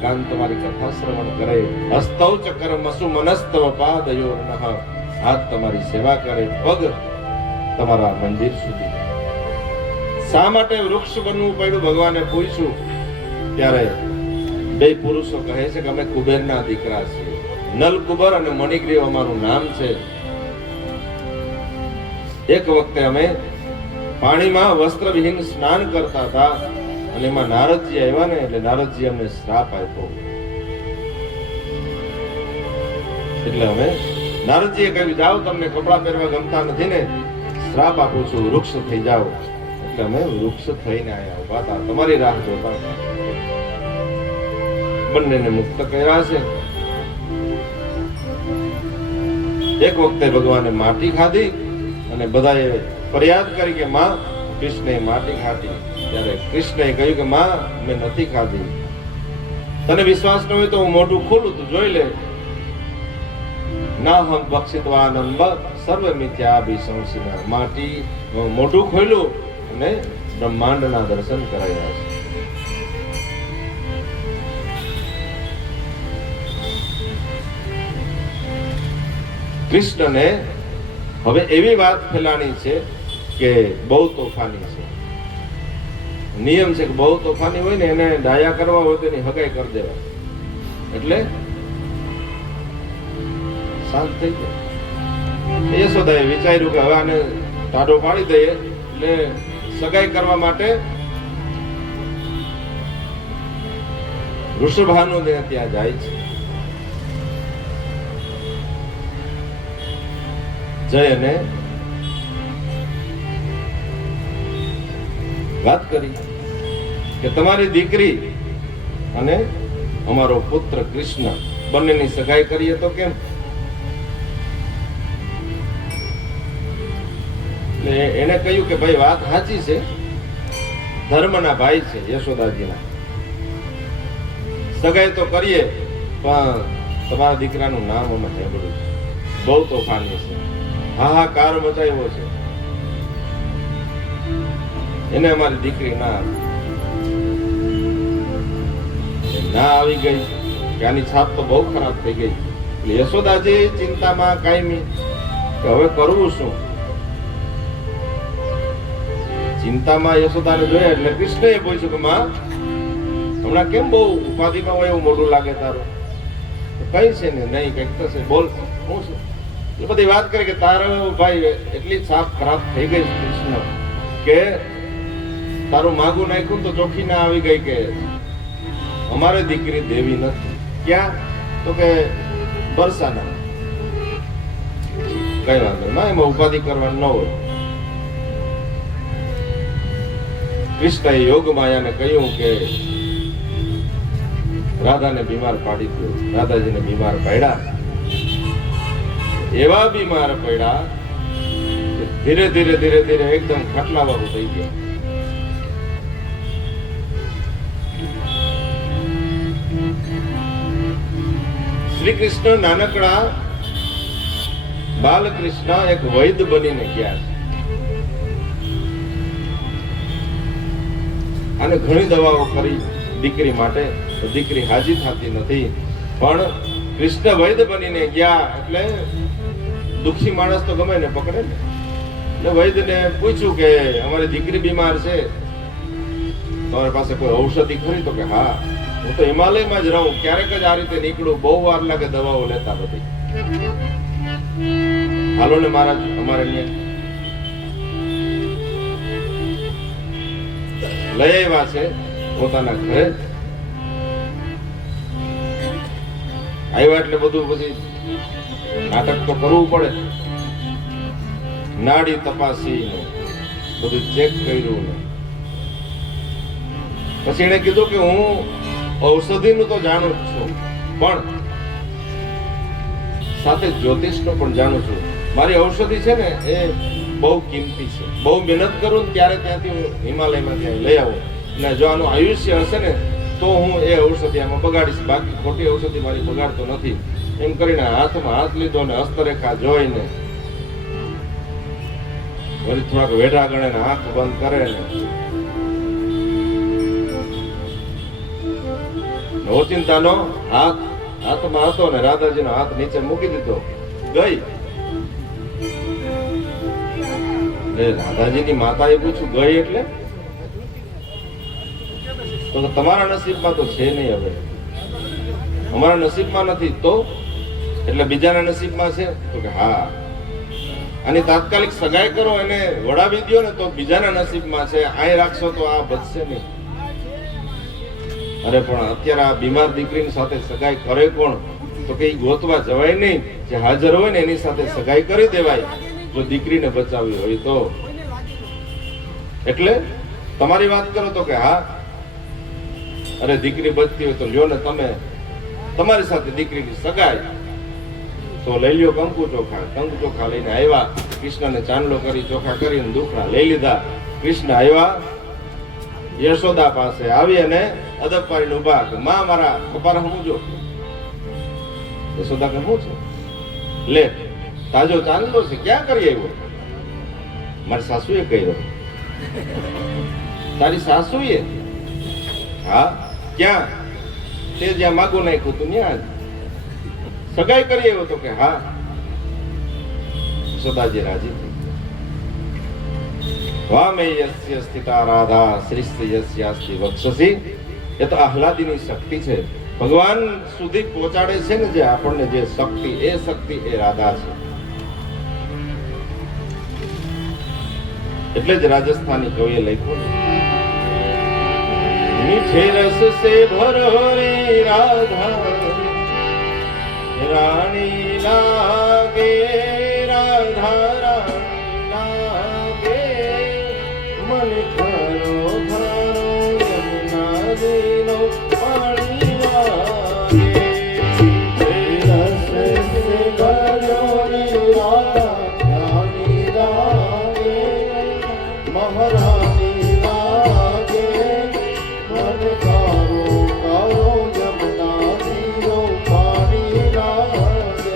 કાન તમારી કથા શ્રવણ કરે. હસ્તૌ ચ કર્મસુ મનસ્તવ પાદયોર્નઃ, હાથ તમારી સેવા કરે, પગ તમારા મંદિર સુધી. શા માટે વૃક્ષ બનવું પડ્યું ભગવાને પૂછ્યું ત્યારે 2 પુરુષો કહે છે કે અમે કુબેરના દીકરા છીએ. નલકુબર અને મણિગ્રીવ અમારું નામ છે. એક વખતે અમે પાણીમાં વસ્ત્રવિહીન સ્નાન કરતા હતા અને એમાં નારદજી આવ્યા ને એટલે નારદજી અમને શ્રાપ આપ્યો. એટલે અમે નારદજીએ કહ્યું, જાઓ, તમને કપડા પહેરવા ગમતા નથી ને, શ્રાપ આપું છું, વૃક્ષ થઈ જાઓ. એટલે અમે વૃક્ષ થઈને આયા ઉભા હતા, તમારી રાહ જોતા. બંનેને મુક્ત કર્યા છે. એક વખતે ભગવાને માટી ખાધી અને બધાએ ફરિયાદ કરી કે માં, કૃષ્ણએ માટી ખાધી. ત્યારે કૃષ્ણએ કહ્યું કે માં, મેં નથી ખાધી. તને વિશ્વાસ ન હોય તો હું મોઢું ખોલું, તું જોઈ લે. ના હમ બક્ષિતવાનંદ સર્વ મિથ્યાભિશંસિના. માટી મોઢું ખોલ્યું અને બ્રહ્માંડના દર્શન કરાયા છે. કૃષ્ણને હવે એવી વાત ફેલાણી છે કે બહુ તોફાની છે. નિયમ છે કે બહુ તોફાની હોય ને એને ડાયા કરવા હોય તો એની હગાઈ કરી દેવા, એટલે શાંત થઈ જાય. યશોદાએ વિચાર્યું કે હવે આને ટાઢો પાડી દઈએ, એટલે સગાઈ કરવા માટે વૃષભાનુને ત્યાં જાય છે. જય અને વાત કરી કે તમારી દીકરી અને અમારો પુત્ર કૃષ્ણ બંનેની સગાઈ કરીએ તો કેમ? એને કહ્યું કે ભાઈ વાત સાચી છે, ધર્મના ભાઈ છે યશોદાજીના, સગાઈ તો કરીએ, પણ તમારા દીકરાનું નામ અમે સાંભળ્યું છે, બહુ તોફાની છે, હાહાકાર મચાવ્યો છે, એને અમારી દીકરી ના આવી ગઈ કે આની છાપ તો બહુ ખરાબ થઈ ગઈ. એટલે યશોદાજી ચિંતામાં કાયમી કે હવે કરવું શું. ચિંતામાં યશોદાને જોયા એટલે કૃષ્ણએ પૂછ્યું કે માં, હમણાં કેમ બહુ ઉપાધિમાં હોય એવું મોઢું લાગે તારું? કઈ છે ને? નહીં, કઈક થશે, બોલ શું છે? એ બધી વાત કરી કે તારો ભાઈ એટલી છાપ ખરાબ થઈ ગઈ કૃષ્ણ કે તારું માગું નાખ્યું તો ચોખ્ખી ના આવી ગઈ કે અમારે દીકરી દેવી નથી. ક્યાં? તો કે બરસાના. કઈ વાંધો ના, એમાં ઉપાધિ કરવાની ન હોય. કૃષ્ણએ યોગ માયાને કહ્યું કે રાધાને બીમાર પાડી દો. રાધાજીને બીમાર પડ્યા, એવા બીમાર પડ્યા ધીરે ધીરે ધીરે ધીરે એકદમ ખટલાવાળું થઈ ગયા. શ્રી કૃષ્ણ નાનકડા બાલકૃષ્ણ એક વૈદ બનીને ગયા છે અને ઘણી દવાઓ કરી દીકરી માટે, તો દીકરી હાજી થતી નથી. પણ કૃષ્ણ વૈદ બનીને ગયા એટલે દુખી માણસ તો ગમે ને પકડે ને. એટલે વૈદને પૂછ્યું કે અમારી દીકરી બીમાર છે, તમારી પાસે કોઈ ઔષધિ ખરી? તો કે હા, હું તો હિમાલયમાં જ રહું, ક્યારેક જ આ રીતે નીકળું, બહુ વાર લાગે દવાઓ લેતા બધી. હાલો ને મહારાજ, અમારે લઈ આવ્યા છે પોતાના ઘરે. આવ્યા એટલે બધું પછી નાટક તો કરવું પડે. નાડી તપાસી બધું ચેક કર્યું ને પછી એને કીધું કે હું ઔષધિનું તો જાણું જ છું, પણ સાથે જ્યોતિષનું પણ જાણું છું. મારી ઔષધિ છે ને એ બહુ કિંમતી છે, બહુ મહેનત કરું ને ત્યારે ત્યાંથી હું હિમાલયમાં ત્યાં લઈ આવું, અને જો આનું આયુષ્ય હશે ને તો હું એ ઔષધિ આમાં બગાડીશ, બાકી ખોટી ઔષધિ મારી બગાડતો નથી. એમ કરીને હાથમાં હાથ લીધો ને હસ્તરેખા જોઈને વળી થોડાક વેઢા ગણે ને આંખ બંધ કરે ને ઓચિંતાનો હાથ હાથમાં હતો ને રાધાજીનો હાથ નીચે મૂકી દીધો. ગઈ. રાધાજીની માતાએ પૂછ્યું ગઈ એટલે? તો તમારા નસીબમાં તો છે નહીં, હવે અમારા નસીબમાં નથી. તો એટલે બીજાના નસીબમાં છે? તો કે હા. અને તાત્કાલિક સગાઈ કરો એને વડાવી દો ને તો બીજાના નસીબમાં છે, અહીં રાખશો તો આ બચશે નહીં. અરે પણ અત્યારે આ બીમાર દીકરીની સાથે સગાઈ કરે કોણ? તો કે ઈ ગોતવા જવાય નહીં, જે હાજર હોય ને એની સાથે સગાઈ કરી દેવાય જો દીકરીને બચાવવી હોય તો. એટલે તમારી વાત કરો તો કે હા. અરે દીકરી બચતી હોય તો લ્યો ને તમે, તમારી સાથે દીકરીની સગાઈ. તો લઈ લ્યો કંકુ ચોખા લઈને આવ્યા. કૃષ્ણને ચાંદલો કરી ચોખા કરીને દુખડા લઈ લીધા. કૃષ્ણ આવ્યા યશોદા પાસે, આવી અને અદબ કરીને ઉભા કે માં મારા કપાળ હમુજો. યશોદા કે શું છે? લે તાજો ચાંદલો છે, ક્યાં કરી આવ્યો? મારી સાસુએ કહ્યો. તારી સાસુએ? હા. ક્યાં? તે જ્યાં માગું નાખ્યું તું ત્યાં સગાઈ કરી આવ્યો. તો કે હા. યશોદાજી રાજી થઈ. વામેયસ્ય સ્થિતા રાધા શ્રીસ્તી યસ્યાસ્તિ વક્ષસી. એ તો આહલાદીની શક્તિ છે, ભગવાન સુધી પહોંચાડે છે ને જે આપણને જે શક્તિ, એ શક્તિ એ રાધા છે. એટલે જ રાજસ્થાની કવિએ લખ્યું, મીઠે રસ સે ભરો રે રાધા રાણી લાગે, રાધા રાણી લાગે, મન ખરો ખરો યમુના જીનો પાણી લાગે. રસ સે ભરો રે રાધા રાણી લાગે, મહારાણી લાગે, મન ખરો ખરો યમુના જીનો પાણી લાગે.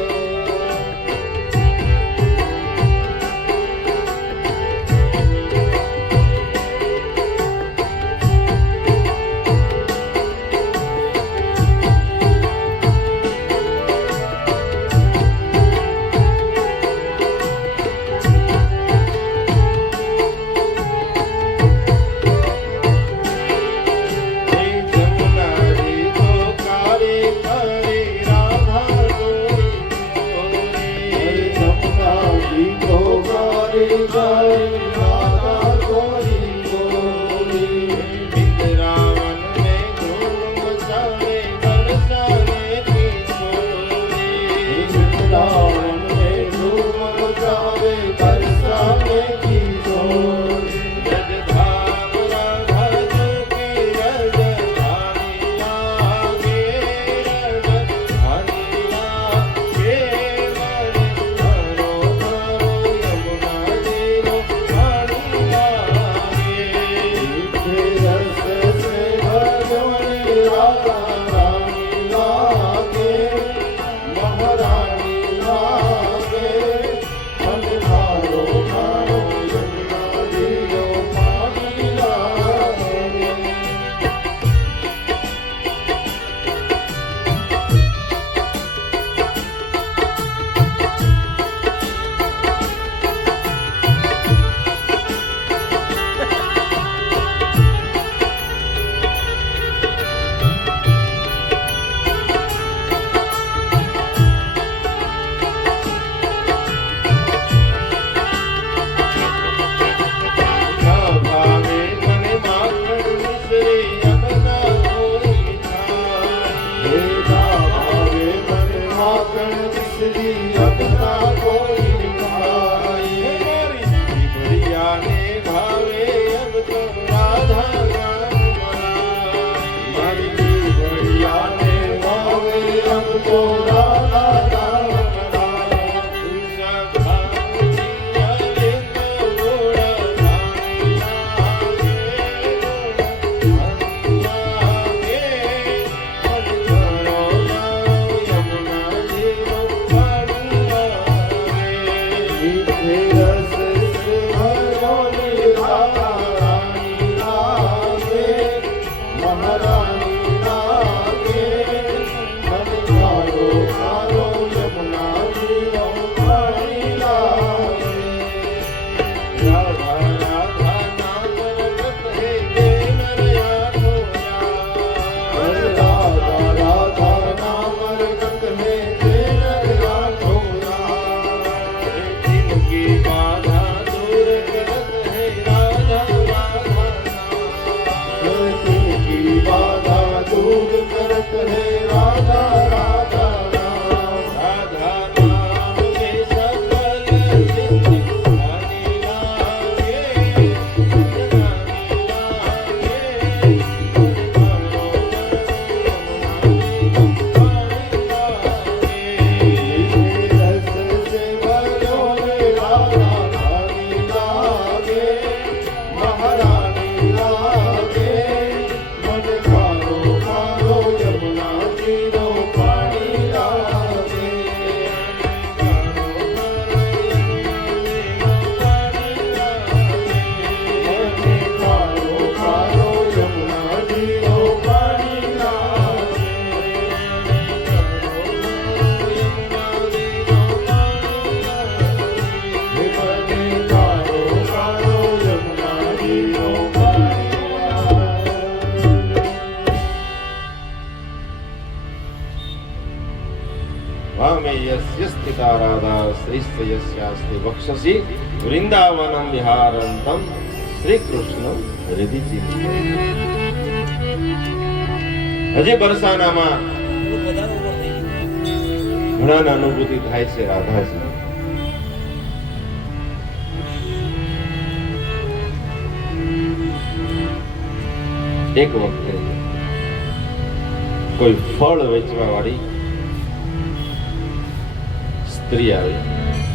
વામે યસ્ય સ્થિતા રાધા શ્રીસ્ય યસ્યાસ્તે વક્ષસી વૃંદાવનમ વિહારંતમ શ્રી કૃષ્ણ હૃદય ચિંતયે. હજી બરસાનામાં ઘણાને અનુભૂતિ થાય છે રાધાજી. એક વખતે કોઈ ફળ વેચવા વાળી સ્ત્રી આવી,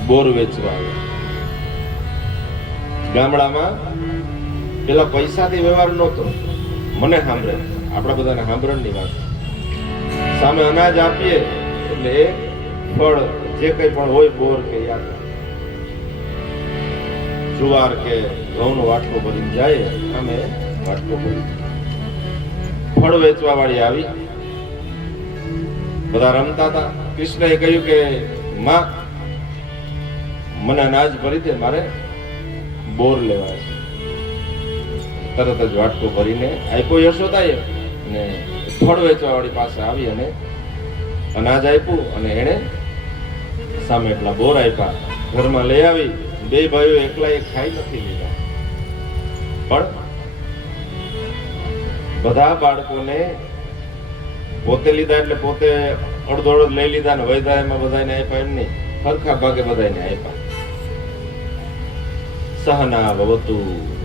બોર વેચવા આવી. ગામડામાં પેલા પૈસાથી વ્યવહાર નહોતો. મને સાંભળે, આપણા બધાને સાંભળણની વાત. સામે અનાજ આપીએ એટલે એ ફળ જે કંઈ પણ હોય, બોર કે યાદ જુવાર કે ઘઉંનો વાટકો ભરીને જાય, અમે વાટકો ભરી. ફળ વેચવા વાળી આવી, બધા રમતા હતા. કૃષ્ણએ કહ્યું કે માં, મને અનાજ ભરી દે, મારે બોર લેવા છે. તરત જ વાટકો ભરીને આપ્યો યશોદાએ, અને ફળ વેચવા વાળી પાસે આવી અને અનાજ આપ્યું, અને એને સામે એટલા બોર આપ્યા. ઘરમાં લઈ આવી. બે ભાઈઓ એકલા એ ખાઈ નથી લીધા, પણ બધા બાળકોને પોતે લીધા એટલે પોતે અડધો અડધ લઈ લીધા ને વૈધા એમાં બધાને આપ્યા. એમ નહીં, સરખા ભાગે બધાને આપ્યા. સહના ભવતુ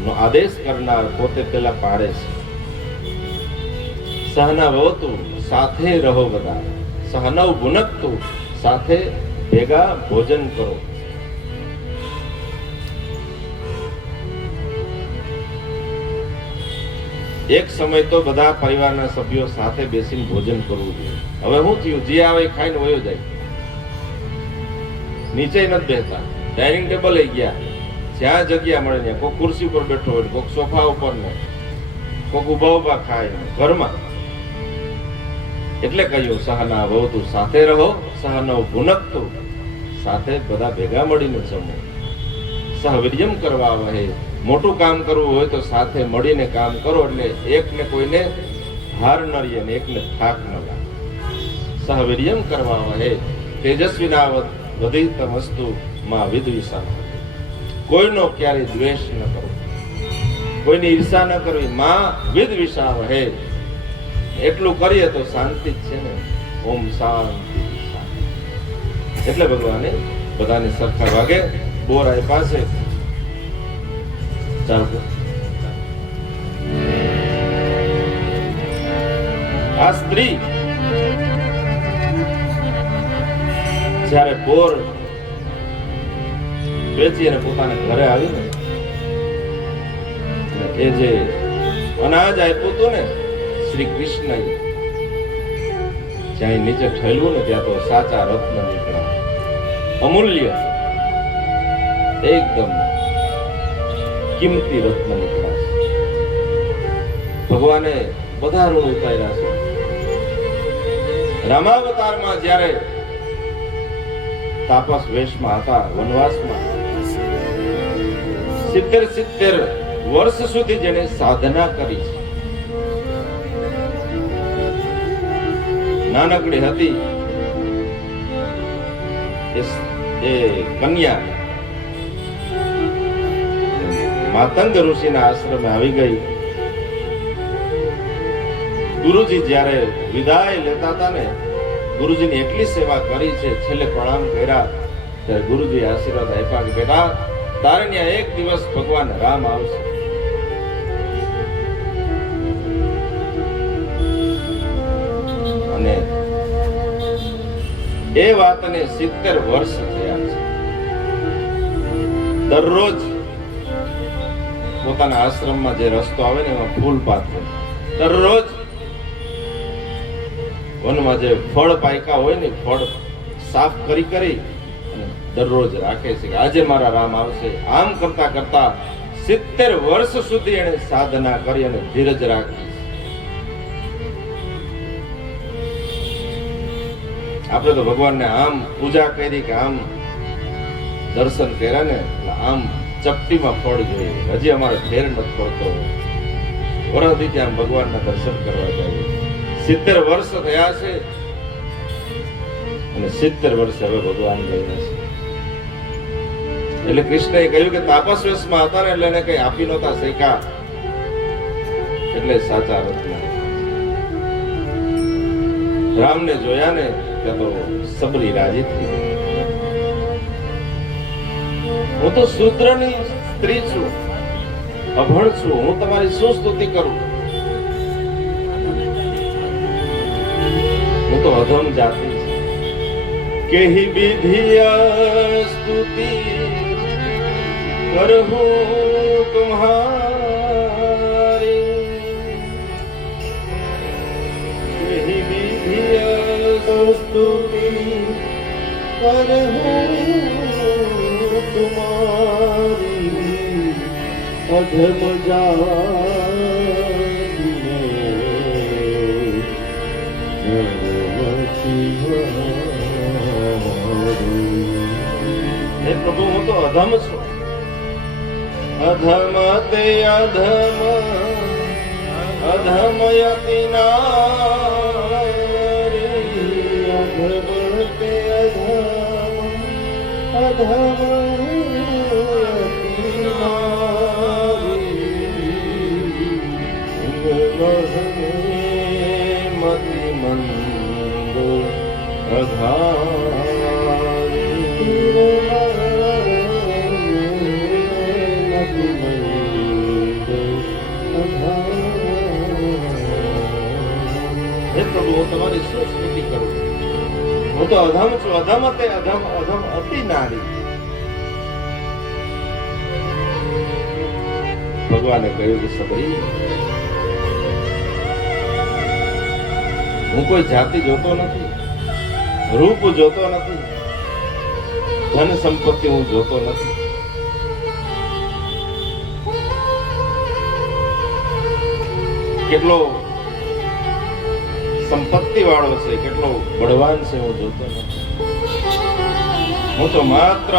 નો આદેશ કરનાર પોતે પેલા પાડે છે. સહના ભવતુ, સાથે રહો બધા. સહનવ ભુનક્તુ, સાથે ભેગા ભોજન કરો. એક સમય તો બધા પરિવારના સભ્યો સાથે બેસીને ભોજન કરવું જોઈએ. હવે શું થયું? જે આવે ખાઈને વયો જાય. નીચે નથી બેસતા, ડાઇનિંગ ટેબલ લઈ ગયા, જ્યાં જગ્યા મળે ત્યાં. કોઈ ખુરશી ઉપર બેઠો હોય, કોઈ સોફા ઉપર ને, કોઈ ઉભા ઉભા ખાય ઘરમાં. એટલે કહ્યું સહના ભવતુ, સાથે રહો. સહનવ ભુનક્તુ, સાથે બધા ભેગા મળીને જમો. સહવીર્યમ કરવા વહે, મોટું કામ કરવું હોય તો સાથે મળીને કામ કરો, એટલે એકને કોઈને હાર ન રહે ને એકને થાક ન લાગે. સહવીર્યમ કરવા વહે, તેજસ્વીનાવત વધીતમસ્તુ માં વિદ્વિષા. કોઈનો ક્યારે દ્વેષ ન કરો, કોઈની ઈર્ષા ન કરવી. માં વિદ્વિષા વહે, એટલું કરીએ તો શાંતિ જ છે ને. ઓમ શાંતિ. એટલે ભગવાને બધાને સરખા ભાગે બોર આપ્યા છે. ચાલો, આ સ્ત્રી જ્યારે બોર વેચી અને પોતાના ઘરે આવી ને, એ જે અનાજ આપ્યું હતું ને શ્રી કૃષ્ણએ, જ્યાં નીચે ઠેલવું ને ત્યાં તો સાચા રત્ન નીકળ્યા. અમૂલ્ય, એકદમ કિંમતી રત્ન નીકળ્યા. ભગવાને બધા ઋણ ઉતાર્યા છે. રામાવતારમાં જ્યારે તાપસ વેશમાં હતા, વનવાસમાં 70 વર્ષ સુધી જેને સાધના કરી છે. નાનકડી હતી એ કન્યા માતંગ ઋષિના આશ્રમે આવી ગઈ. ગુરુજી જ્યારે વિદાય લેતા હતા ને, ગુરુજીની એટલી સેવા કરી છે, છેલ્લે પ્રણામ કર્યા ત્યારે ગુરુજી આશીર્વાદ આપ્યા કે બેટા, તારે ત્યાં એક દિવસ ભગવાન રામ આવશે. અને એ વાતને 70 વર્ષ થયા છે. દરરોજ પોતાના આશ્રમમાં જે રસ્તો આવે ને એમાં ફૂલ પાથરે. દરરોજ વનમાં જે ફળ પાક્યા હોય ને, ફળ સાફ કરી અને દરરોજ રાખે છે કે આજે મારા રામ આવશે. આમ કરતા કરતા 70 વર્ષ સુધી એને સાધના કરી અને ધીરજ રાખી. આપણે તો ભગવાનને આમ પૂજા કરી કે આમ દર્શન કર્યા ને, આમ ચપટીમાં ફળ જોઈએ. હજી અમારે ફેર નથી પડતો. વરદથી આમ ભગવાનના દર્શન કરવા જાય. 70 વર્ષ થયા છે અને 70 વર્ષે હવે ભગવાન ગયા છે. એટલે કૃષ્ણએ કહ્યું કે તાપસ વેશમાં હતા ને એટલે એને કઈ આપી નહોતા શીખ્યા, એટલે સાચા રત્ન. રામને જોયા ને ત્યાં તો સબરી રાજી થઈ. હું તો શૂદ્રની સ્ત્રી છું, અભણ છું, હું તમારી શું સ્તુતિ કરું? હું તો અધમ જાતિ છું. કેહી વિધિયા સ્તુતિ કરહું તુમ્હારી, કેહી વિધિયા સ્તુતિ કરહું તુમ્હારી, અધમ જાતિને હે પ્રભુ, હું તો અધમ છું. અધમ તે અધમ, અધમ યતિ નારી, અધમ તે અધમ, અધમ યતિ નારી, મતિ મંદ હે પ્રભુ, હું તમારી શું સ્તુતિ કરું? હું તો અધમ છું. અધમ તે અધમ, અધમ અતિ નારી. ભગવાને કહ્યું કે સબરી, હું કોઈ જાતિ જોતો નથી, રૂપ જોતો નથી, ધન સંપત્તિ હું જોતો નથી. કેટલો સંપત્તિ વાળો છે, કેટલો બળવાન છે, હું જોતો નથી. હું તો માત્ર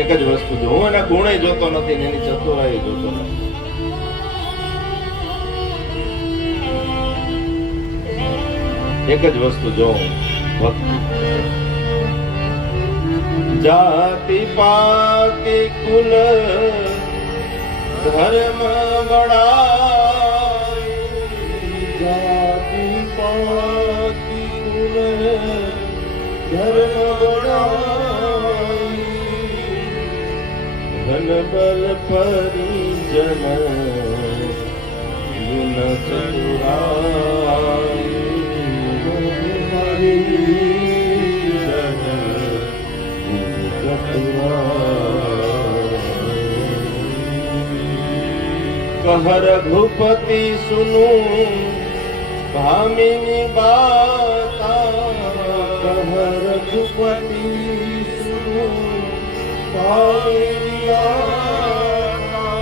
એક જ વસ્તુ જોઉં. હું એના ગુણે જોતો નથી ને એની ચતુરાઈ જોતો નથી. એક જ વસ્તુ જોઉં, ભક્તિ. જાતિ પાતિ કુલ ધર્મ બડાઈ, જાતિ પાતિ કુલ ધર્મ બડાઈ, ધન બલ પરિજન ગુણ ચતુરાઈ, કહ રઘુપતિ સુનુ ભામિની બાતા, કહ રઘુપતિ સુનુ ભામિની બાતા,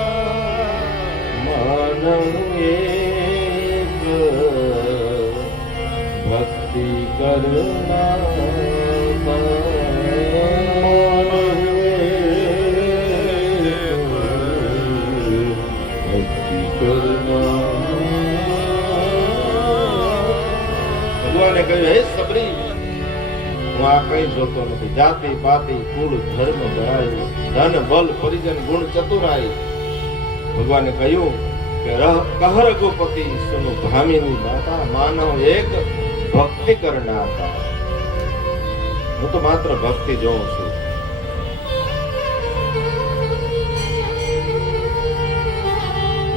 માનવ એક ભક્તિ કરના, ભગવાને કહ્યું, હે સબરી, હું આ કઈ જોતો નથી. જાતિ પાતિ કુળ ધર્મ બળાઈ, ધન બલ પરિજન ગુણ ચતુરાઈ. ભગવાને કહ્યું કે કહ રઘુપતિ સુનો ભામિની બાતા, માનવ એક ભક્તિ કરનાતા. હું તો માત્ર ભક્તિ જોઉં છું.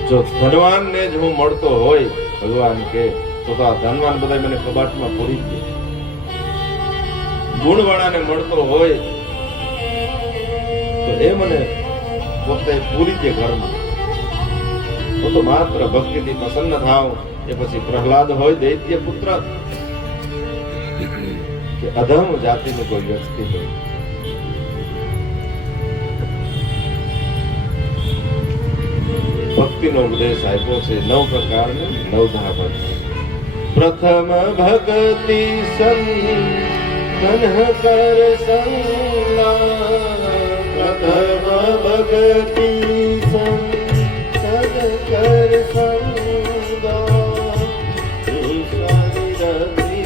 જો ધનવાનને જ હું મળતો હોય, ભગવાન કે, તો આ ધનવાન બધા મને કબાટમાં પૂરી દે. ગુણવાળાને મળતો હોય તો એ મને પોતે પૂરી દે ઘરમાં. હું તો માત્ર ભક્તિથી પ્રસન્ન થાવ. એ પછી પ્રહલાદ હોય, દૈત્ય પુત્ર, કે અધમ જાતિનું કોઈ વ્યક્તિ હોય. ભક્તિનો ઉપદેશ આપ્યો છે 9 પ્રકારની 9 ધાપત. પ્રથમ ભક્તિ સંતન કર સંગા, પ્રથમ ભક્તિ સંતન કર સંગા, ઈશ્વરી રતિ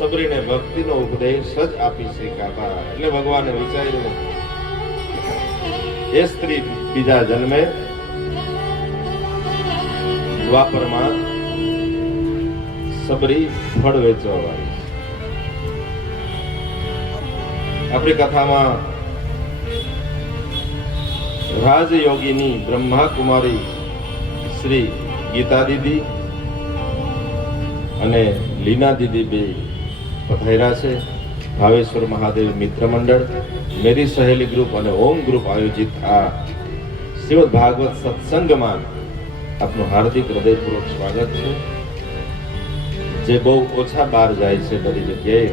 સબરીને ભક્તિનો ઉપદેશ જ આપી શીખાતા. એટલે ભગવાને વિચાર્યું એ સ્ત્રી બીજા જન્મે દ્વાપરમાં સબરી ફળ વેચવા વાળી. આપણી કથામાં રાજયોગીની બ્રહ્માકુમારી શ્રી ગીતા દીદી અને લીના દીદી બે પધાર્યા છે. ભાવેશ્વર મહાદેવ મિત્ર મંડળ, મેરી સહેલી ગ્રુપ અને ઓમ ગ્રુપ આયોજિત આ શ્રીમદ ભાગવત સત્સંગમાં આપનું હાર્દિક હૃદયપૂર્વક સ્વાગત છે. જે બહુ ઓછા બહાર જાય છે બધી જગ્યાએ,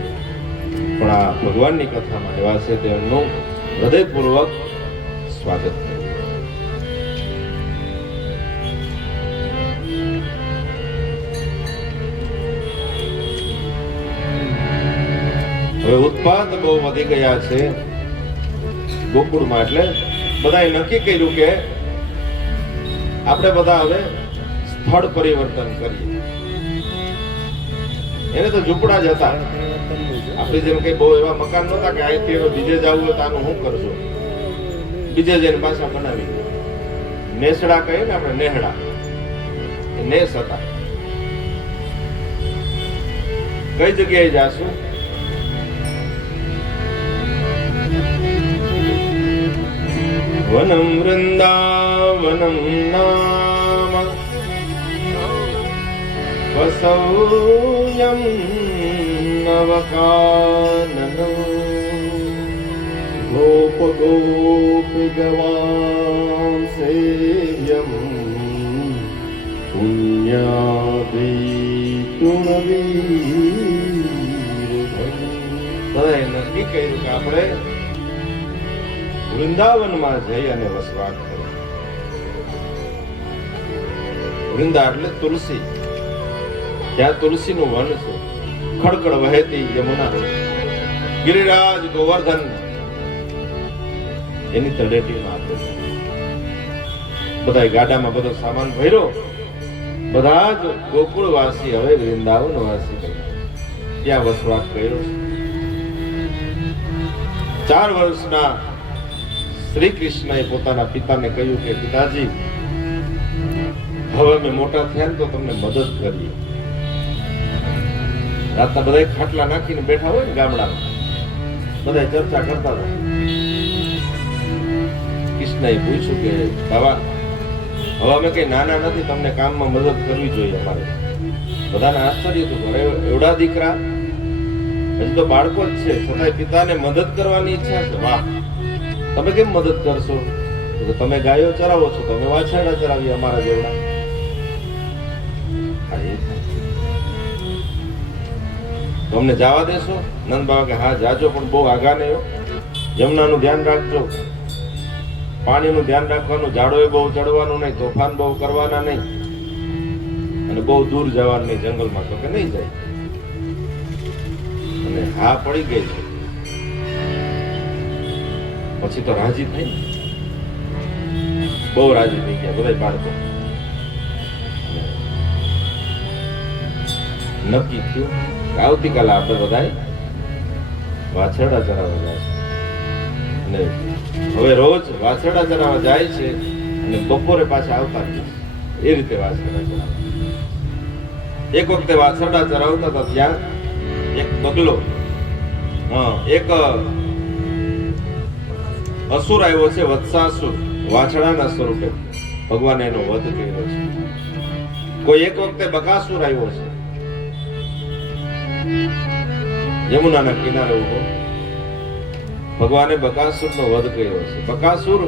પણ આ ભગવાનની કથામાં એવા છે તેમનું હૃદયપૂર્વક સ્વાગત છે. હવે ઉત્પાદ બહુ વધી ગયા છે ગોકુળમાં, એટલે બધાએ નક્કી કર્યું કે આપણે બધા હવે સ્થળ પરિવર્તન કરીએ. એને તો ઝૂંપડા જ હતા, આપણે જેમ કઈ બહુ એવા મકાન નહોતા કે અહીંથી હવે બીજે જવું હોય તો આનું શું કરશો, બીજે જઈને પાછા બનાવી નેસડા કહીએ ને આપણે, નેહડા નેસ હતા. કઈ જગ્યાએ જાશું? વનમ વૃંદાવનમ નામ વસૌયમ નવકાનન ગોપ ગોપી ગવાં સેવ્યમ પુણ્યાભી તુણવીર. બધાએ નક્કી કર્યું કે આપણે વૃંદાવનમાં જઈ અને વસવાટ કરો. વૃંદા એટલે તુલસી, ત્યાં તુલસીનું વન છે. ખડખડ વહેતી યમુના, ગિરિરાજ ગોવર્ધન એની તળેટીમાં આપે છે. બધા ગાડામાં બધો સામાન ભર્યો, બધા જ ગોકુળવાસી હવે વૃંદાવનવાસી ત્યાં વસવાટ કર્યો છે. 4 વર્ષના શ્રી કૃષ્ણએ પોતાના પિતાને કહ્યું કે પિતાજી, હવે અમે મોટા થયા ને તો તમને મદદ કરીએ. રાતના બધા ખાટલા નાખીને બેઠા હોય ને ગામડામાં, બધા ચર્ચા કરતા હતા. કૃષ્ણએ પૂછ્યું કે બાબા, હવે અમે કઈ નાના નથી, તમને કામમાં મદદ કરવી જોઈએ અમારે. બધાને આશ્ચર્ય હતું, એવડા દીકરા હજી તો બાળકો જ છે, છતાંય પિતાને મદદ કરવાની ઈચ્છા છે. વાહ, તમે કેમ મદદ કરશો? તો તમે ગાયો ચરાવો છો, તમે વાછરડા ચરાવીએ અમારા જેવડા. તમને જવા દેશો? નંદ બાબા કે હા જાજો, પણ બહુ આગા નહીં. યમુનાનું ધ્યાન રાખજો, પાણીનું ધ્યાન રાખવાનું, ઝાડોએ બહુ ચડવાનું નહીં, તોફાન બહુ કરવાના નહીં, અને બહુ દૂર જવાનું નહીં જંગલમાં. તો કે નહીં જાય. અને હા પડી ગઈ. પછી તો રાજી થઈ, બહુ રાજી થઈ ગયા બધા બાળકો. નક્કી થયું કે આવતીકાલે આપણે બધા વાછરડા ચરાવવા જાય છે. અને હવે રોજ વાછરડા ચરાવવા જાય છે અને બપોરે પાછા આવતા જ એ રીતે વાછરડા ચરાવવા. એક વખતે વાછરડા ચરાવતા હતા, ત્યાં એક બગલો, એક અસુર આવ્યો છે, વત્સાસુર, વાછડાના સ્વરૂપે. ભગવાને એનો વધ કર્યો છે. કોઈ એક વખતે બકાસુર આવ્યો છે, યમુનાના કિનારે ઉભો. ભગવાને બકાસુરનો વધ કર્યો છે. બકાસુર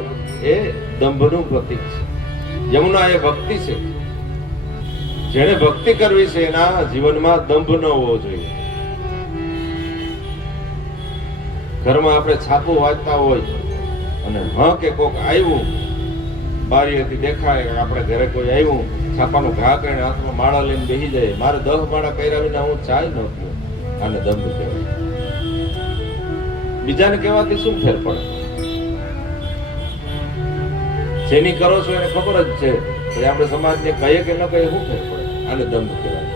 એ દંભનું પ્રતીક છે. યમુના એ ભક્તિ છે. જેણે ભક્તિ કરવી છે એના જીવનમાં દંભ ન હોવો જોઈએ. ઘરમાં આપણે છાપું વાંચતા હોય અને કે કોક આવ્યું, બારીએથી દેખાય આપણે ઘરે કોઈ આવ્યું, છાપાનું ઘા કરીને હાથમાં માળા લઈને બેસી જાય, મારે 10 માળા કર્યા વિના હું ચાય ન પીઉં, આને દંભ કહેવાય. બીજાને કહેવાથી શું ફેર પડે? જેની કરો છો એને ખબર જ છે, પછી આપણે સમાજને કહીએ કે ન કહીએ શું ફેર પડે? આને દંભ કહેવાય.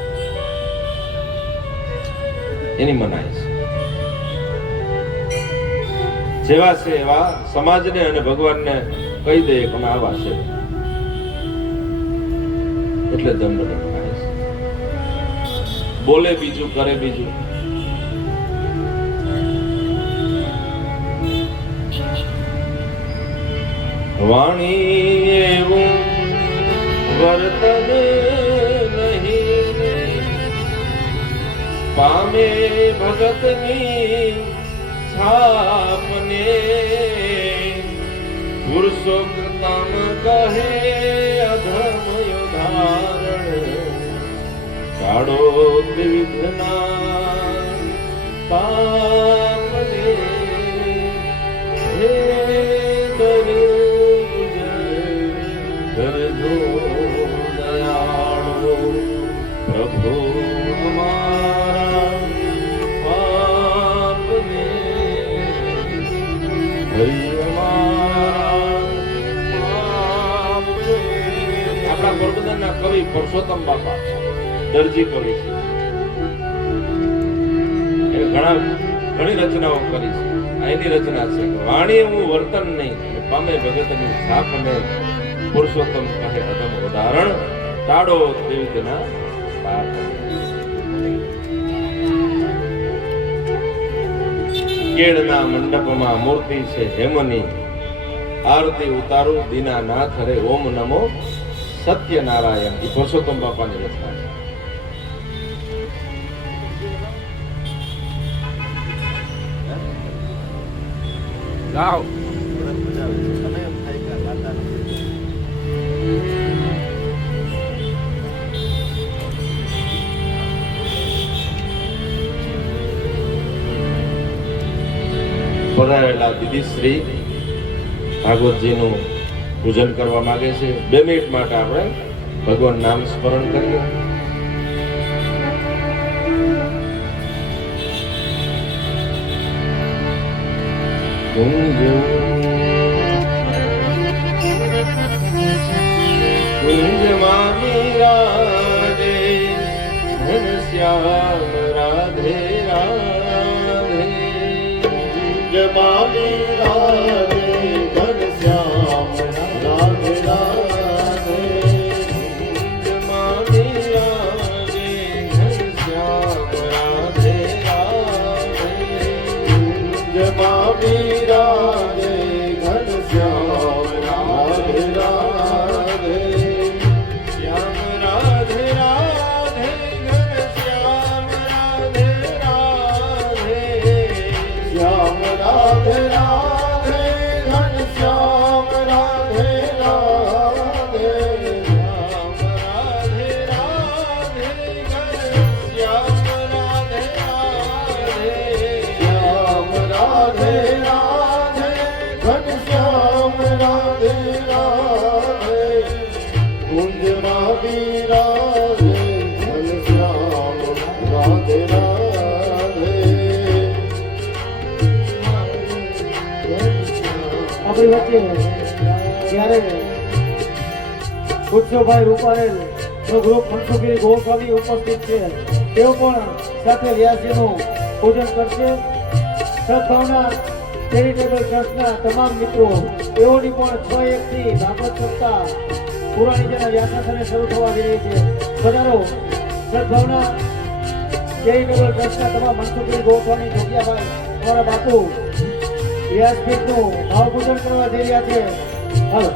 એની મનાય છે. જેવા છે એવા સમાજને અને ભગવાનને કહી દે કે અમે આવા છે, એટલે દંભ મનાય છે. બોલે બીજું, કરે બીજું. વાણી એવું વર્તન નહીં, પામે ભગતની છાપને, પુરુષોત્તમ કહે અધમ યોધારણ, કાળો વિઘ્ના પાપને. હે કરજો દયાળો પ્રભુ અમારા પાપને, હરિ અમારા પાપને. આપણા પોરબંદરના કવિ પુરુષોત્તમ બાપા દરજી કવિ છે. એ ઘણી રચનાઓ કરી છે. એની રચના છે વાણી એવું વર્તન નહીં, પામે ભગતની છાપને, પુરુષોત્તમ કહે અધમ ઉદાહરણ, ટાળો ત્રિવિધના પાપ. કેળના મંડપમાં મૂર્તિ છે હેમની, આરતી ઉતારું દીનાનાથ રે, ઓમ નમો સત્યનારાયણ. એ પુરુષોત્તમ બાપાની રચના છે. ગાઓ પધારેલા દીદીશ્રી ભાગવતજીનું પૂજન કરવા માંગે છે. 2 મિનિટ માટે આપણે ભગવાન નામ સ્મરણ કરીએ. કુંજમાં મીરાજે ઘનશ્યામ રાધે રાધે, જમાલી રાધે ઘનશ્યામ રાધે રાધે, જમાલી રાધે ઘનશ્યામ રાધે રાધે, જમાલી રાધે ઘનશ્યામ રાધે રાધે, શ્યામ રાધે રાધે ઘનશ્યામ રાધે રાધે, શ્યામ રાધે રાધે ઘનશ્યામ રાધે રાધે, શ્યામ રાધે રાધે ઘનશ્યામ રાધે રાધે, શ્યામ રાધે રાધે ઘનશ્યામ રાધે રાધે, કુંજમાં બિરાજે ઘનશ્યામ રાધે રાધે. આપણી વચ્ચે જ્યારે પૂજ્યભાઈ રૂપારેલ નો ગ્રુપ મનસુખગીરી ગોસ્વામી ઉપસ્થિત છે, તેઓ પણ સાથે વ્યાસજીનું પૂજન કરશે. સદભાવના ચેરિટેબલ ટ્રસ્ટના તમામ મિત્રો, તેઓની પણ 6-1 થી ભાગવત સપ્તાહ પુરાણીજીના વ્યાસાસને શરૂ થવા જઈ રહી છે. પધારો. સદભાવના ચેરિટેબલ ટ્રસ્ટના તમામ મનસુખગીરી ગોસ્વામી જોગિયાભાઈ અમારા બાપુ વ્યાસપીઠનું ભાવપૂજન કરવા જઈ રહ્યા છે. હાલો.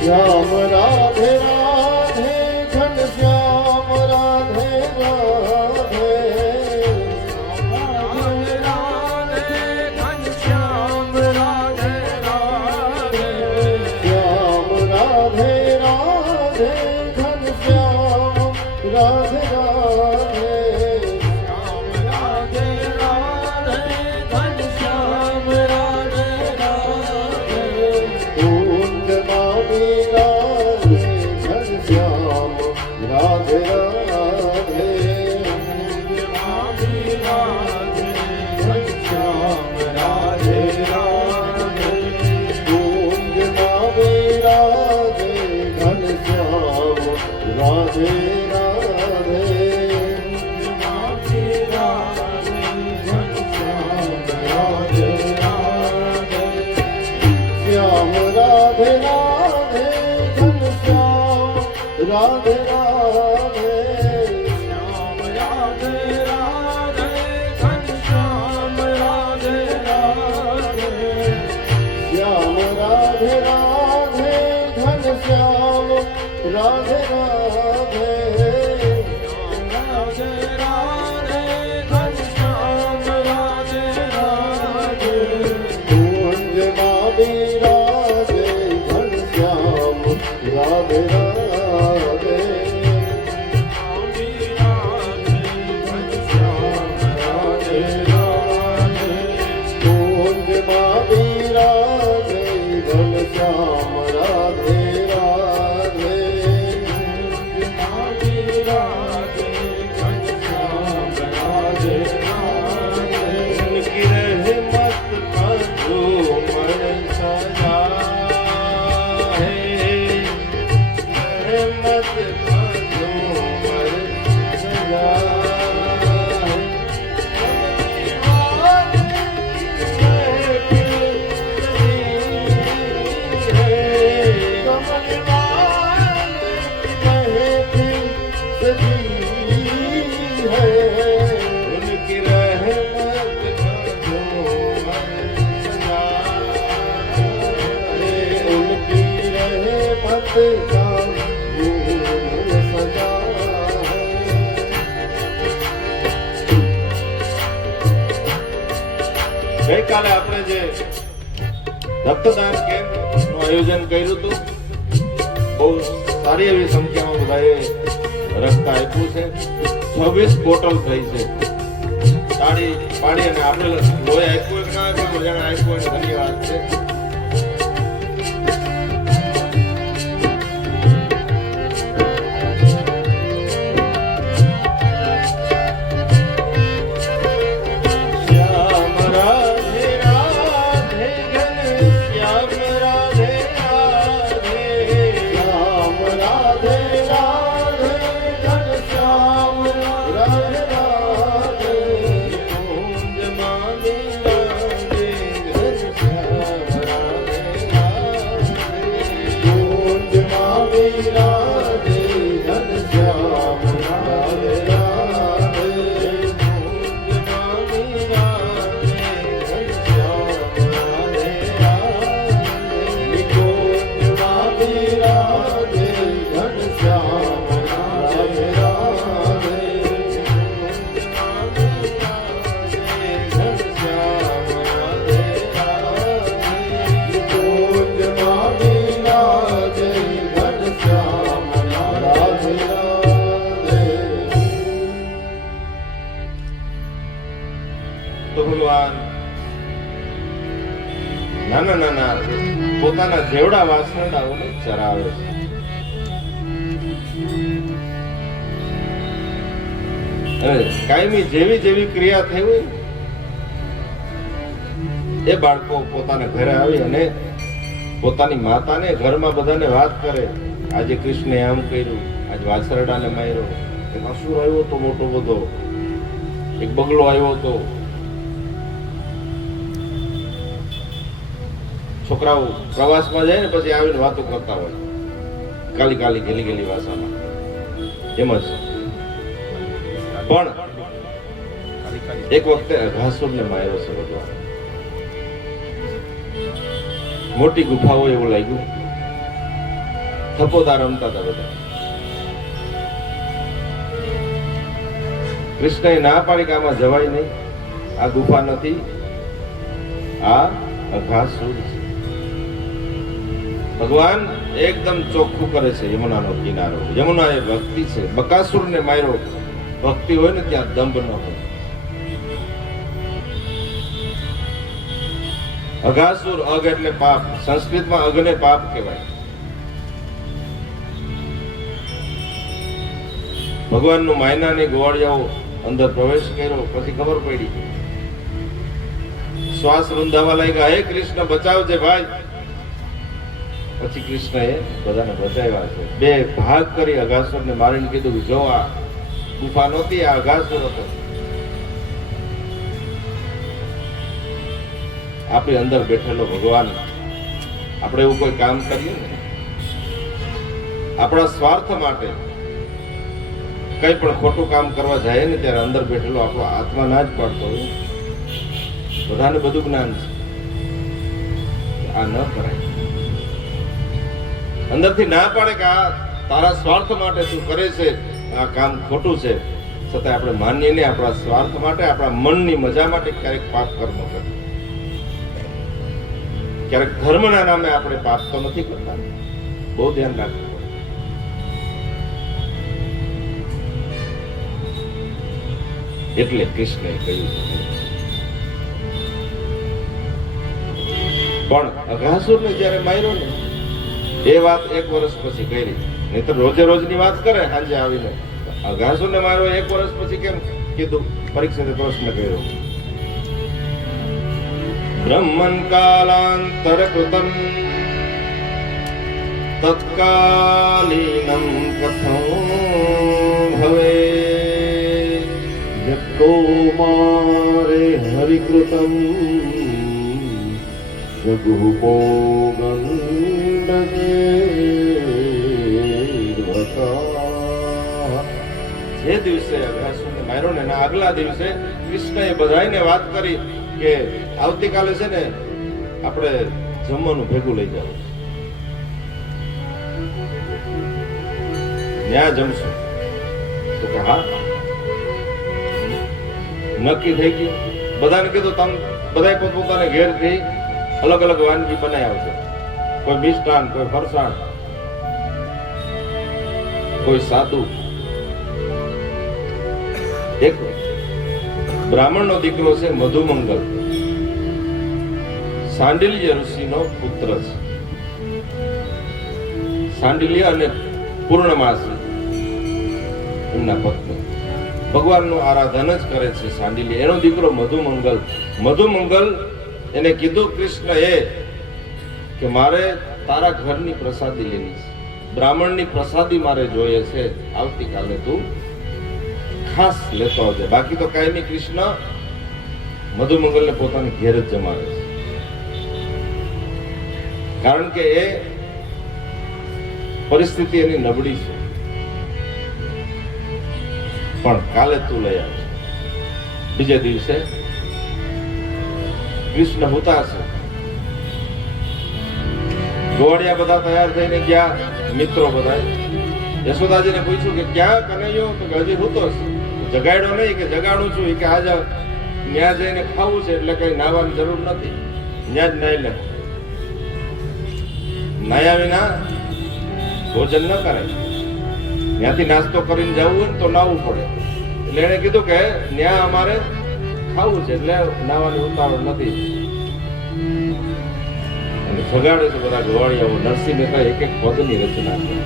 શ્યામ રાધે રાધે ઘનશ્યામ રાધે રાધે, રાધે રાધે રાધે રાધે ઘનશ્યામ રાધે રાધે કુંજમાં બિરાજે ઘનશ્યામ રાધે રાધે કુંજમાં બિરાજે ઘનશ્યામ રાધે રાધે उनकी रहमत पर झूमर सजा है, रहमत पर झूमर सजा उनकी रहमत का झूमर सजा उनकी रहमत का झूमर सजा ગઈકાલે આપણે જે રક્તદાન કેમ્પ નું આયોજન કર્યું હતું, બહુ સારી એવી સંખ્યામાં બધાએ રક્ત આપ્યું છે. 26 બોટલ થઈ છે. તાળી પાડી અને આપણે લોહી આપ્યું કે ના આપ્યું, બધાને આપ્યું અને ધન્યવાદ છે. શ્યામ રાધે રાધે ઘનશ્યામ રાધે રાધે શ્યામ રાધે રાધે ઘનશ્યામ રાધે રાધે કુંજમાં બિરાજે ઘનશ્યામ રાધે રાધે કુંજમાં બિરાજે ઘનશ્યામ રાધે રાધે કુંજમાં બિરાજે ઘનશ્યામ રાધે રાધે કુંજમાં બિરાજે ઘનશ્યામ રાધે રાધે કુંજમાં બિરાજે ઘનશ્યામ રાધે રાધે તો ભગવાન નાના નાના પોતાના જેવડા વાસરડાઓને ચરાવે છે. અને કાયમી જેવી જેવી ક્રિયા થઈ હોય એ બાળકો પોતાના ઘરે આવી અને પોતાની માતાને ઘરમાં બધાને વાત કરે, આજે કૃષ્ણે આમ કર્યું, આજ વાસરડાને માર્યો, એક અસુર આવ્યો તો મોટો બધો, એક બગલો આવ્યો તો. છોકરાઓ પ્રવાસમાં જાય ને પછી આવીને વાતો કરતા હોય કાલી કાલી ગેલી ગેલી ભાષામાં. એમ જ પણ એક વખતે અઘાસુરને માર્યો છે ભગવાન. મોટી ગુફા હોય એવું લાગ્યું. થપોદા રમતા હતા બધા. કૃષ્ણએ ના પાડી કે આમાં જવાય નહીં, આ ગુફા નથી, આ અઘાસુર છે. ભગવાન એકદમ ચોખ્ખું કરે છે યમુનાનો કિનારો. યમુના એ ભક્તિ છે. બકાસુરને માર્યો, ભક્તિ હોય ને ત્યાં દંભ ન હોય. અઘાસુર, અગ એટલે પાપ, સંસ્કૃતમાં અગને પાપ કહેવાય. ભગવાનનું માયનાની ગોવાળિયાઓ અંદર પ્રવેશ કર્યો પછી ખબર પડી, શ્વાસ રૂંધાવા લાગ્યા, હે કૃષ્ણ બચાવજે ભાઈ. પછી કૃષ્ણએ બધાને બચાવ્યા છે. બે ભાગ કરી અઘાસુરને મારીને કીધું કે જો આ ગુફા નહોતી, આ અઘાસુર હતો. આપણી અંદર બેઠેલો ભગવાન, આપણે એવું કોઈ કામ કરીએ ને આપણા સ્વાર્થ માટે, કઈ પણ ખોટું કામ કરવા જાય ને ત્યારે અંદર બેઠેલો આપણો આત્મા ના જ પાડતો હોય. બધાને બધું જ્ઞાન છે, આ ન કરાય. અંદરથી ના પાડે કે આ તારા સ્વાર્થ માટે તું કરે છે, આ કામ ખોટું છે, છતાં આપણે માનીએ ને આપણા સ્વાર્થ માટે, આપણા મનની મજા માટે ક્યારેક પાપ કર્મ કરીએ. ક્યારેક ધર્મના નામે આપણે પાપ તો નથી કરતા. બહુ ધ્યાન રાખવું પડે. એટલે કૃષ્ણએ કહ્યું. પણ અઘાસુરને જ્યારે માર્યો ને એ વાત 1 વર્ષ પછી કરી. નહીતર રોજે રોજની વાત કરે સાંજે આવીને. અઘાસુરને માર્યો 1 વર્ષ પછી કેમ કીધું? પરીક્ષિતે પ્રશ્ન કર્યો. બ્રહ્મન કાલાંતર કૃતમ તત્કાલીનમ કથમ ભવે જગતો મારે હરિકૃતમ જગુપો જે દિવસે અઘાસુરને માર્યો ને એના આગલા દિવસે કૃષ્ણએ બધાયને વાત કરી કે આવતીકાલે છે ને આપણે જમવાનું ભેગું લઈ જવું, ત્યાં જમશું. તો કે હા, નક્કી થઈ ગયું. બધાને કીધું તમે બધાય પોતપોતાના ઘેરથી અલગ અલગ વાનગી બનાવી આવજો. કોઈ મિષ્ટાન, કોઈ ફરસાણ, કોઈ સાદું. એક બ્રાહ્મણનો દીકરો છે મધુમંગલ, સાંડિલ્ય ઋષિનો પુત્ર છે. સાંડિલ્ય અને પૂર્ણમાસી એમના પત્ની ભગવાનનું આરાધન જ કરે છે. સાંડિલ્ય એનો દીકરો મધુમંગલ. મધુમંગલ એને કીધું કૃષ્ણએ કે મારે તારા ઘરની પ્રસાદી લેવી છે, બ્રાહ્મણની પ્રસાદી મારે જોઈએ છે, આવતીકાલે તું ખાસ લેતો આવજે. બાકી તો કાંઈ નહીં. કૃષ્ણ મધુમંગલને પોતાની ઘેર જ જમાવે છે, કારણ કે એ પરિસ્થિતિ એની નબળી છે. પણ કાલે તું લઈ આવજે. બીજે દિવસે કૃષ્ણ હોતા છે. ગોવાળિયા બધા તૈયાર થઈને ગયા, મિત્રો બધા. યશોદાજીને પૂછ્યું કે ક્યાં કનૈયો? તો હજી હોતો છે. જગાડ્યો નહીં કે જગાડું છું. કે આજે ત્યાં જઈને ખાવું છે એટલે કઈ નાવાની જરૂર નથી, ત્યાં જ નાઈ લે. નાયા વિના ભોજન ન કરાય. ત્યાંથી નાસ્તો કરીને જવું હોય ને તો નાવું પડે. એટલે એને કીધું કે ત્યાં અમારે ખાવું છે એટલે નાવાની ઉતાવળ નથી. અને જગાડે છે બધા ગોવાળિયાઓ. નરસિંહ મહેતા એક એક પદની રચના છે.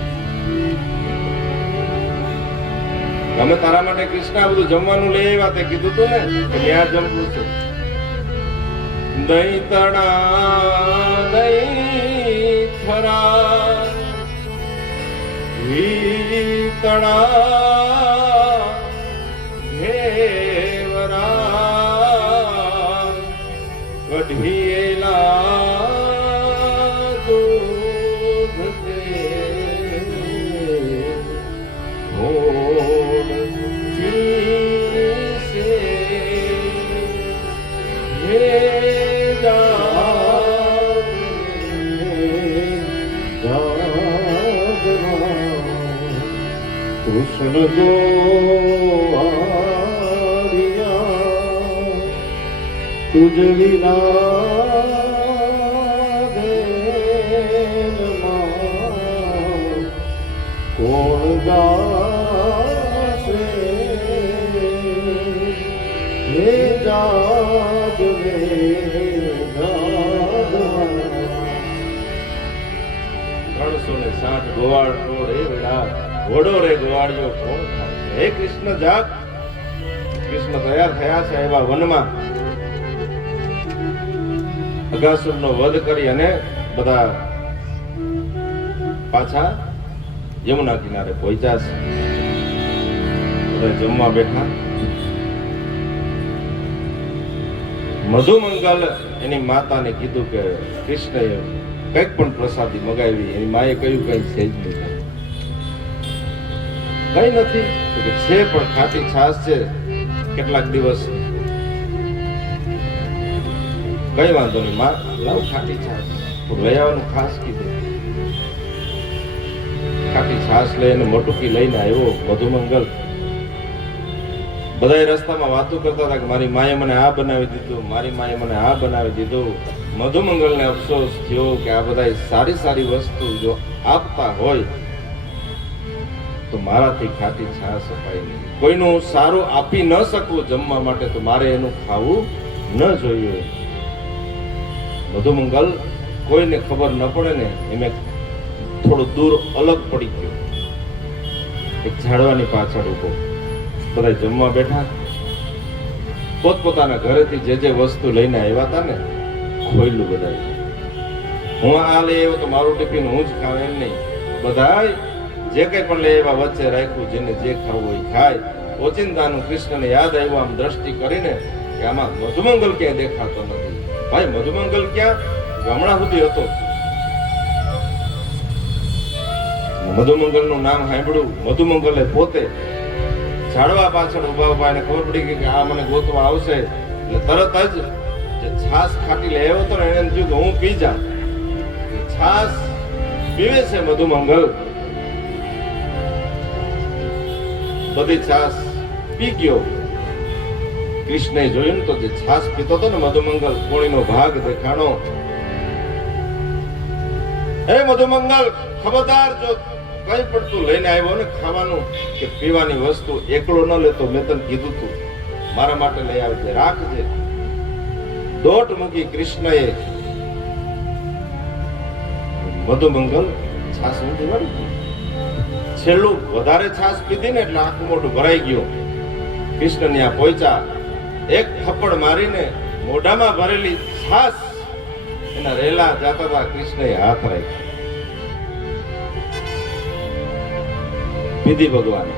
અમે તારા માટે કૃષ્ણ આ બધું જમવાનું લઈ આવ્યા. તે કીધું તું ને કે ત્યાં જમવું છે. દહીં તણા દહીં થરા તણા ઘેવરા કઢીએલા દૂધ તે હોમ ચીસે હે કૃષ્ણ ગોવાળિયા તુજ વિના દેનમાં કોણ ગાશે હે જાગવે જાગવા. 360 ગોવાળ ટોળ એ વેળા ઘોડો રે ગોવાળિયો કોણ થાય? હે કૃષ્ણ જાગ. કૃષ્ણ તૈયાર થયા છે એવા વનમાં. અઘાસુરનો વધ કરી અને બધા પાછા યમુના કિનારે પહોંચ્યા છે. બધા જમવા બેઠા. મધુમંગલ એની માતાને કીધું કે કૃષ્ણએ કંઈક પણ પ્રસાદી મગાવી. એની માએ કહ્યું કઈ છે જ નહીં. કઈ નથી તો કે છે પણ ખાટી છાશ છે, કેટલાક દિવસ. કઈ વાંધો નહીં માં, લાવ ખાટી છાશ. લઈ આવવાનું ખાસ કીધું. ખાટી છાશ લઈને મટુકી લઈને આવ્યો મધુમંગલ. બધાય રસ્તામાં વાતો કરતા હતા કે મારી માએ મને આ બનાવી દીધું, મારી માએ મને આ બનાવી દીધું. મધુમંગલને અફસોસ થયો કે આ બધાય સારી સારી વસ્તુ જો આપતા હોય તો મારાથી ખાટી છાશ અપાય નહીં. કોઈનું સારું આપી ન શકવું જમવા માટે તો મારે એનું ખાવું ન જોઈએ. મધુમંગલ કોઈને ખબર ન પડે ને એમ થોડું દૂર અલગ પડી ગયો, એક ઝાડવાની પાછળ ઉભો. બધા જમવા બેઠા, પોતપોતાના ઘરેથી જે જે વસ્તુ લઈને આવ્યા હતા ને ખોયલું બધા. હું આ લઈ આવ્યો તો મારું ટિફિન હું જ ખાવ એમ નહીં, બધા જે કંઈ પણ લઈ આવ્યા વચ્ચે રાખ્યું, જેને જે ખાવું હોય ખાય. ઓચિંતાનું કૃષ્ણને યાદ આવ્યું આમ દ્રષ્ટિ કરીને કે આમાં મધુમંગલ ક્યાંય દેખાતો નથી. ભાઈ મધુમંગલ ક્યાં? હમણાં સુધી હતો. મધુમંગલનું નામ સાંભળ્યું. મધુમંગલે પોતે ઝાડવા પાછળ ઉભા ઉભા એને ખબર પડી ગઈ કે આ મને ગોતવા આવશે. એટલે તરત જ જે છાશ ખાટી લઈ આવ્યો હતો ને એને એમ થયું કે હું પી જા. છાશ પીવે છે મધુમંગલ. બધી છાશ પી ગયો. કૃષ્ણએ જોયું ને તો જે છાશ પીતો હતો ને મધુમંગલ, કોણીનો ભાગ દેખાણો. હે મધુમંગલ, ખબરદાર જો કઈ પણ તું લઈને આવ્યો ને ખાવાનું કે પીવાની વસ્તુ એકલો ન લેતો. મેં તને કીધું તું મારા માટે લઈ આવજે, રાખજે. દોટ મૂકી કૃષ્ણએ. મધુમંગલ છાશ ઊંધી વાળી. છેલ્લું વધારે છાશ પીધી ને એટલે આખું મોઢું ભરાઈ ગયું. કૃષ્ણ ત્યાં પહોંચ્યા, એક થપ્પડ મારીને મોઢામાં ભરેલી છાશ એના રેલા જાતા હતા. કૃષ્ણએ હાથ રાખ્યો, પીધી ભગવાન.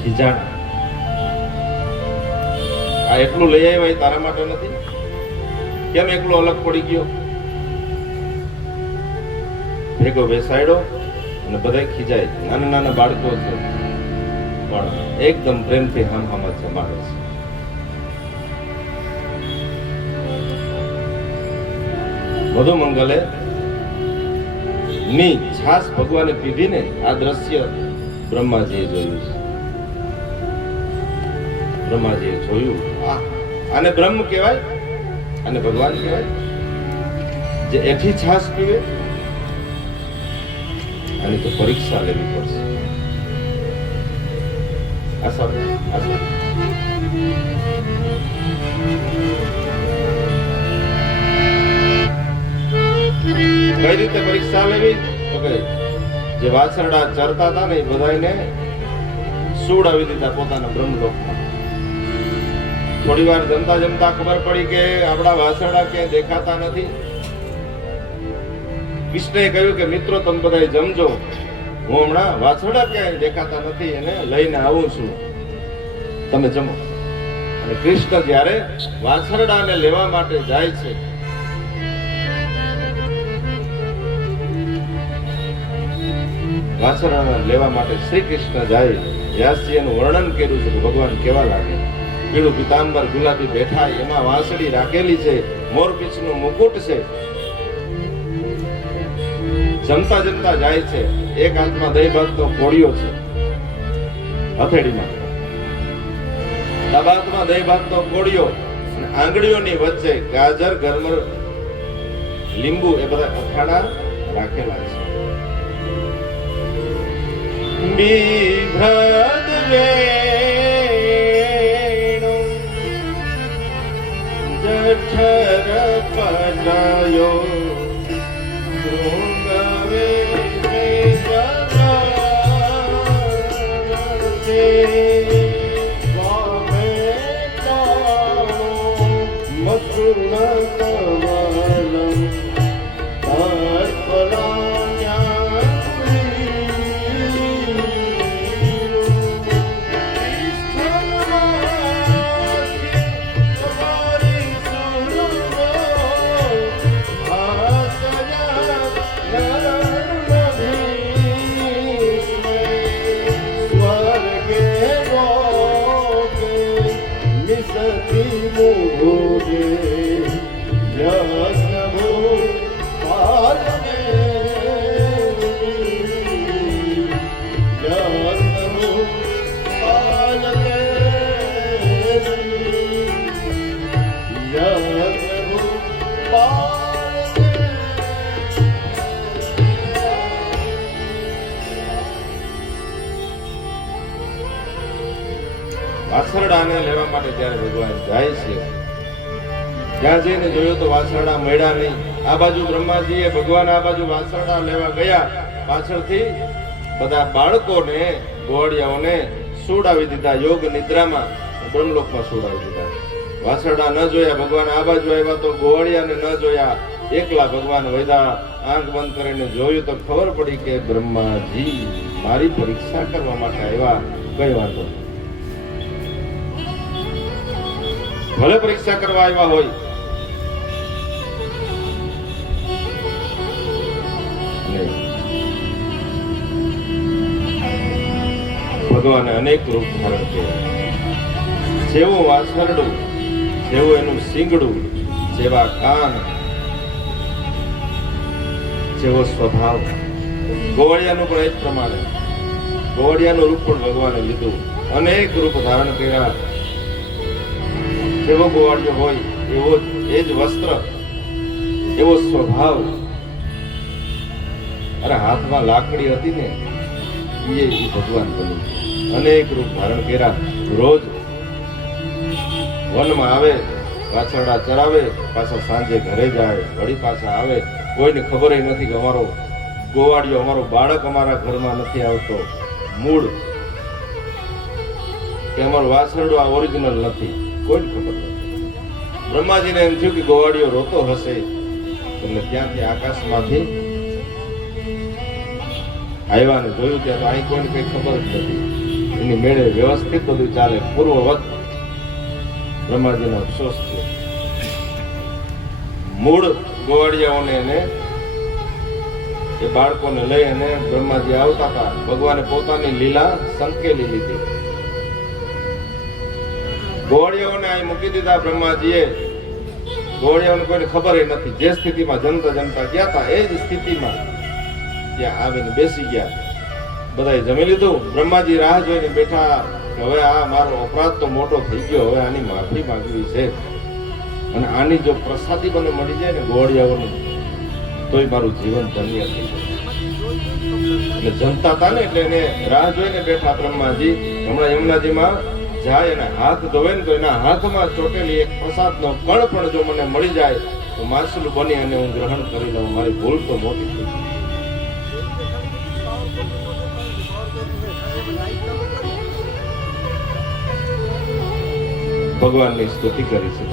ખીજાણ, આ એટલું લઈ આવ્યા એ તારા માટે નથી? કેમ એકલો અલગ પડી ગયો? ભેગો બેસાડ્યો અને બધા ખીજાય. નાના નાના બાળકો છે પણ એકદમ પ્રેમથી હમ જમાડે છે. મધુમંગલે ની છાશ ભગવાને પીધી ને આ દ્રશ્ય બ્રહ્માજીએ જોયું છે. બ્રહ્માજીએ જોયું, આને બ્રહ્મ કહેવાય, આને ભગવાન કહેવાય. જે એથી છાશ પીવે આની તો પરીક્ષા લેવી પડશે. કઈ રીતે પરીક્ષા લેવી? તો કે જે વાછરડા ચરતા હતા ને એ બધાને સુવડાવી દીધા પોતાના બ્રહ્મલોકમાં. થોડી વાર જમતા જમતા ખબર પડી કે આપણા વાછરડા ક્યાંય દેખાતા નથી. કૃષ્ણએ કહ્યું કે મિત્રો તમે બધા જમજો, હું હમણાં વાછરડા ક્યાંય દેખાતા નથી એને લઈને આવું છું, તમે જમો. અને કૃષ્ણ જ્યારે વાછરડાને લેવા માટે જાય છે વાછરડાને લેવા માટે શ્રી કૃષ્ણ જાય. વ્યાસજી એનું વર્ણન કર્યું છે કે ભગવાન કેવા લાગે. પીળું પિતાંબર ગુલાબી બેઠા, એમાં વાંસળી રાખેલી છે, મોરપીંછનું મુકુટ છે. જમતા જમતા જાય છે. એક હાથમાં દહીં ભાતનો કોળિયો છે હથેળીમાં, ડાબા હાથમાં દહીં ભાતનો કોળિયો અને આંગળીઓની વચ્ચે ગાજર, ગરમર, લીંબુ એ બધા અથાણા રાખેલા છે. બિભ્રત વેણુ જઠર પજાયો ભૃંગવે સ્વામે કાળો મસુણ કમલમ ભોગે યજ્ઞ ભૂ વાછરડાને લેવા માટે જ્યારે ભગવાન જાય છે, ત્યાં જઈને જોયું તો વાછરડા મળ્યા નહીં. આ બાજુ બ્રહ્માજીએ ભગવાન આ બાજુ વાછરડા લેવા ગયા, પાછળથી બધા બાળકોને ગોવાળિયાઓને સુડાવી દીધા, યોગ નિદ્રામાં બ્રહ્મલોકમાં સુડાવી દીધા. વાછરડા ન જોયા, ભગવાન આ બાજુ આવ્યા તો ગોવાળિયાને ન જોયા, એકલા ભગવાન વૈદા. આંખ બંધ કરીને જોયું તો ખબર પડી કે બ્રહ્માજી મારી પરીક્ષા કરવા માટે આવ્યા. કઈ વાંધો નહીં, ભલે પરીક્ષા કરવા આવ્યા હોય. ભગવાને અનેક રૂપ ધારણ કર્યા. જેવું વાછરડું, જેવું એનું શીંગડું, જેવા કાન, જેવો સ્વભાવ. ગોવાળિયાનું પણ એ જ પ્રમાણે ગોવાળિયાનું રૂપ પણ ભગવાને લીધું, અનેક રૂપ ધારણ કર્યા. જેવો ગોવાળિયો હોય એવો એ જ વસ્ત્ર, એવો સ્વભાવ. અરે હાથમાં લાકડી હતી ને એ ભગવાન બની, અનેક રૂપ ધારણ કર્યા. રોજ વનમાં આવે, વાછરડા ચરાવે, પાછા સાંજે ઘરે જાય, વળી પાછા આવે. કોઈને ખબર નથી કે અમારો ગોવાળિયો, અમારો બાળક અમારા ઘરમાં નથી આવતો. મૂળ કે અમારું વાછરડું આ ઓરિજિનલ નથી, કોઈને ખબર નથી. બ્રહ્માજીને એમ થયું કે ગોવાળિયો રોતો હશે, એટલે ત્યાંથી આકાશમાંથી આવ્યા ને જોયું ત્યાં તો અહીં કોઈને કઈ ખબર જ નથી. એની મેળે વ્યવસ્થિત બધું ચાલે, પૂર્વવત. બ્રહ્માજીનો અફસોસ થયો. મૂળ ગોવાળિયાઓને એને એ બાળકોને લઈ અને બ્રહ્માજી આવતા હતા. ભગવાને પોતાની લીલા સંકેલી લીધી. ગોવાળિયાઓને અહીં મૂકી દીધા બ્રહ્માજીએ. ગોવાળિયાઓને કોઈને ખબર નથી. જે સ્થિતિમાં જનતા ગયા હતા એ જ સ્થિતિમાં ત્યાં આવીને બેસી ગયા. બધાએ જમી લીધું. બ્રહ્માજી રાહ જોઈને બેઠા. હવે આ મારો અપરાધ તો મોટો થઈ ગયો, હવે આની માફી માંગવી છે, અને આની જો પ્રસાદી મને મળી જાય ને ગોવાળિયાઓની, તોય મારું જીવન ધન્ય થઈ જાય. એટલે જમતા હતા ને એટલે એને રાહ જોઈને બેઠા બ્રહ્માજી. હમણાં યમુનાજીમાં જાય અને હાથ ધોવે ને તો એના હાથમાં ચોટેલી એક પ્રસાદનો કણ પણ જો મને મળી જાય તો માછલું બની અને હું ગ્રહણ કરી લઉં. મારી ભૂલ તો મોટી થઈ ગઈ. ભગવાનની સ્તુતિ કરી છે.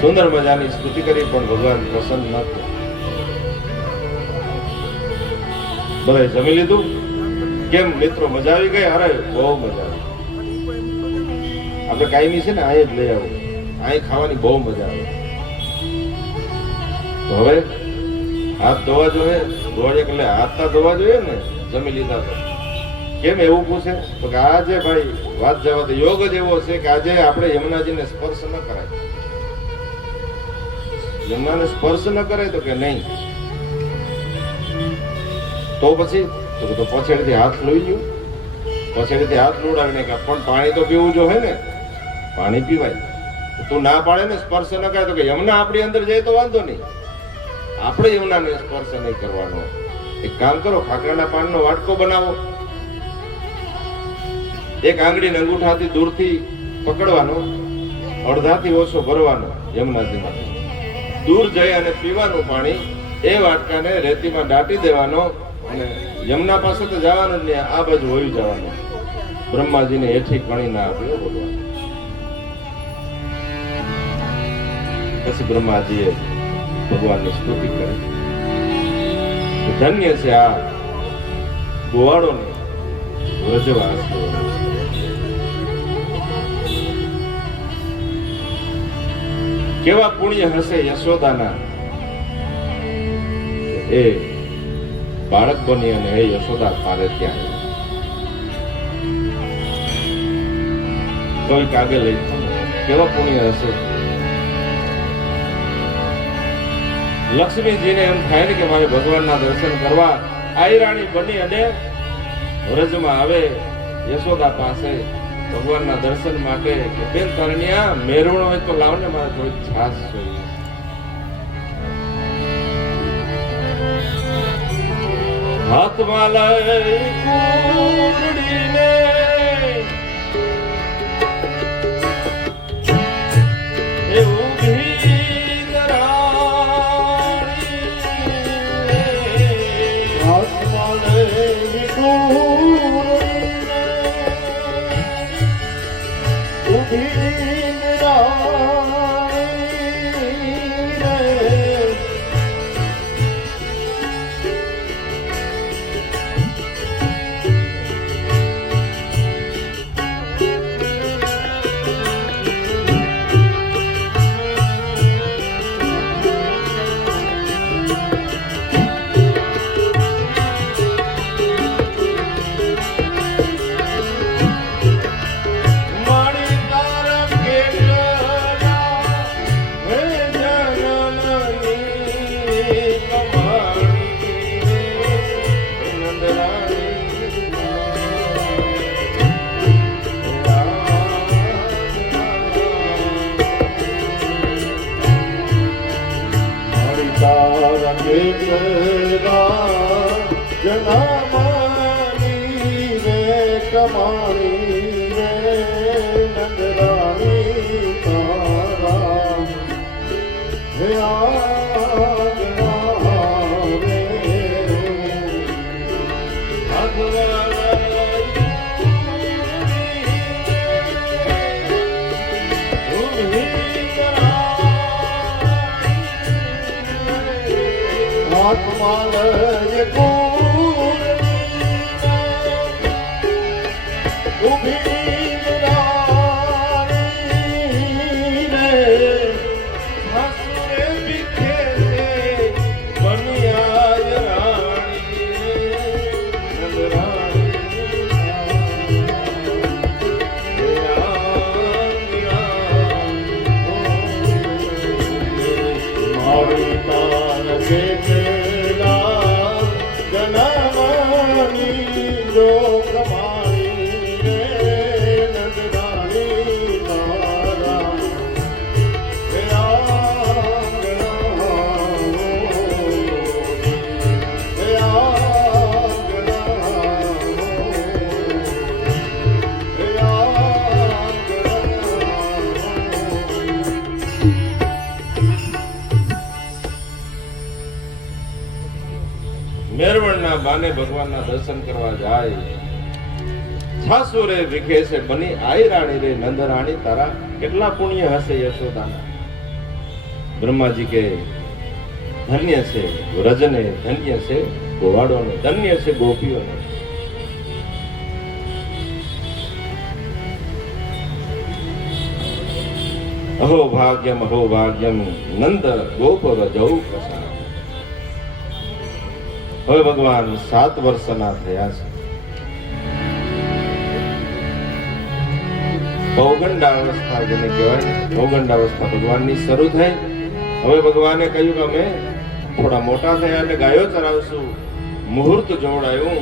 સુંદર મજાની સ્તુતિ કરી પણ ભગવાન પ્રસન્ન ન થયા. બધાએ જમી લીધું. કેમ મિત્રો, મજા આવી ગઈ? અરે બહુ મજા આવી. આપણે કાયમી છે ને અહીં જ લઈ આવું, અહીં ખાવાની બહુ મજા આવે. તો હવે હાથ ધોવા જોઈએ. ગોળિયા એટલે હાથ ધોવા જોઈએ ને જમી લીધા તો. કેમ એવું પૂછે? તો કે આજે ભાઈ વાત જવા દે, યોગ જ એવો છે કે આજે આપણે યમુનાજીને સ્પર્શ ન કરાય. યમુનાને સ્પર્શ ન કરે તો કે નહીં. તો પછી તો પછેડથી હાથ લોહી ગયું, પછેડથી હાથ લોડાવીને કે પણ પાણી તો પીવું જો હે ને, પાણી પીવાય. તું ના પાડે ને સ્પર્શ ન કરે તો કે યમુના આપણી અંદર જાય તો વાંધો નહીં, આપણે યમુનાને સ્પર્શ નહીં કરવાનો. એક કામ કરો, ખાખરાના પાનનો વાટકો બનાવો, એક આંગળીને અંગૂઠાથી દૂરથી પકડવાનો, અડધાથી ઓછો ભરવાનો યમુનાજીમાં, દૂર જઈ અને પીવાનું પાણી. એ વાટકાને રેતીમાં દાટી દેવાનો અને યમુના પાસે તો જવાનું જ નહીં, આ બાજુ હોઈ જવાનું. બ્રહ્માજીને હેઠી કણી ના આપ્યો ભગવાન. પછી બ્રહ્માજીએ ભગવાનની સ્તુતિ કરી. ધન્ય છે આ ગોવાળોને વ્રજવાસ. કેવા પુણ્ય હશે યશોદાના, એ બાળક બની અને એ યશોદા પારે ત્યાં કોઈ કાગે લઈ. કેવા પુણ્ય હશે. લક્ષ્મીજીને એમ થાય ને કે મારે ભગવાનના દર્શન કરવા. આયરાણી બની અને વ્રજમાં આવે યશોદા પાસે ભગવાનના દર્શન માટે. કે બેન તરણિયા મેરવણો હોય તો લાવ ને, મારે થોડી છાસ જોઈએ. હાથમાં લઈ કુંડળીને એ ઊભી કરાણી હાથમાં લઈ કુંડળીને ઊભી કરાણી રે. મારી તારા કેટલા હે જનનની કમાણી મારી તારા કેટલા જનામાની રે કમાણી રે નંદરાણી તારા હે આજના રે. હાથમાં લઈ કુંડળીને ઊભી કરાણી રે. હાસુરે વિખે છે બનિયાય રાણી મારી તાર કેટલા જનમાની જો કમાણી રે નંદરાણી તારા હે આજના હે આજના હે મેરવણના બાને ભગવાનના દર્શન કરવા જાય છાસુરે વિખે છે બની આઈ રાણી રે નંદરાણી તારા કેટલા પુણ્ય હશે યશોદાના. બ્રહ્માજી કે ધન્ય છે વ્રજને, ધન્ય છે ગોવાળોને, ધન્ય છે ગોપીઓને. અહો ભાગ્યમ નંદ ગોપ રજૌ પ્રસાદ. હવે ભગવાન 7 વર્ષના થયા છે. પૌગંડાવસ્થા જેને કહેવાય, પૌગંડાવસ્થા ભગવાનની શરૂ થઈ. હવે ભગવાને કહ્યું કે અમે થોડા મોટા થયા એટલે ગાયો ચરાવશું. મુહૂર્ત જોડાયું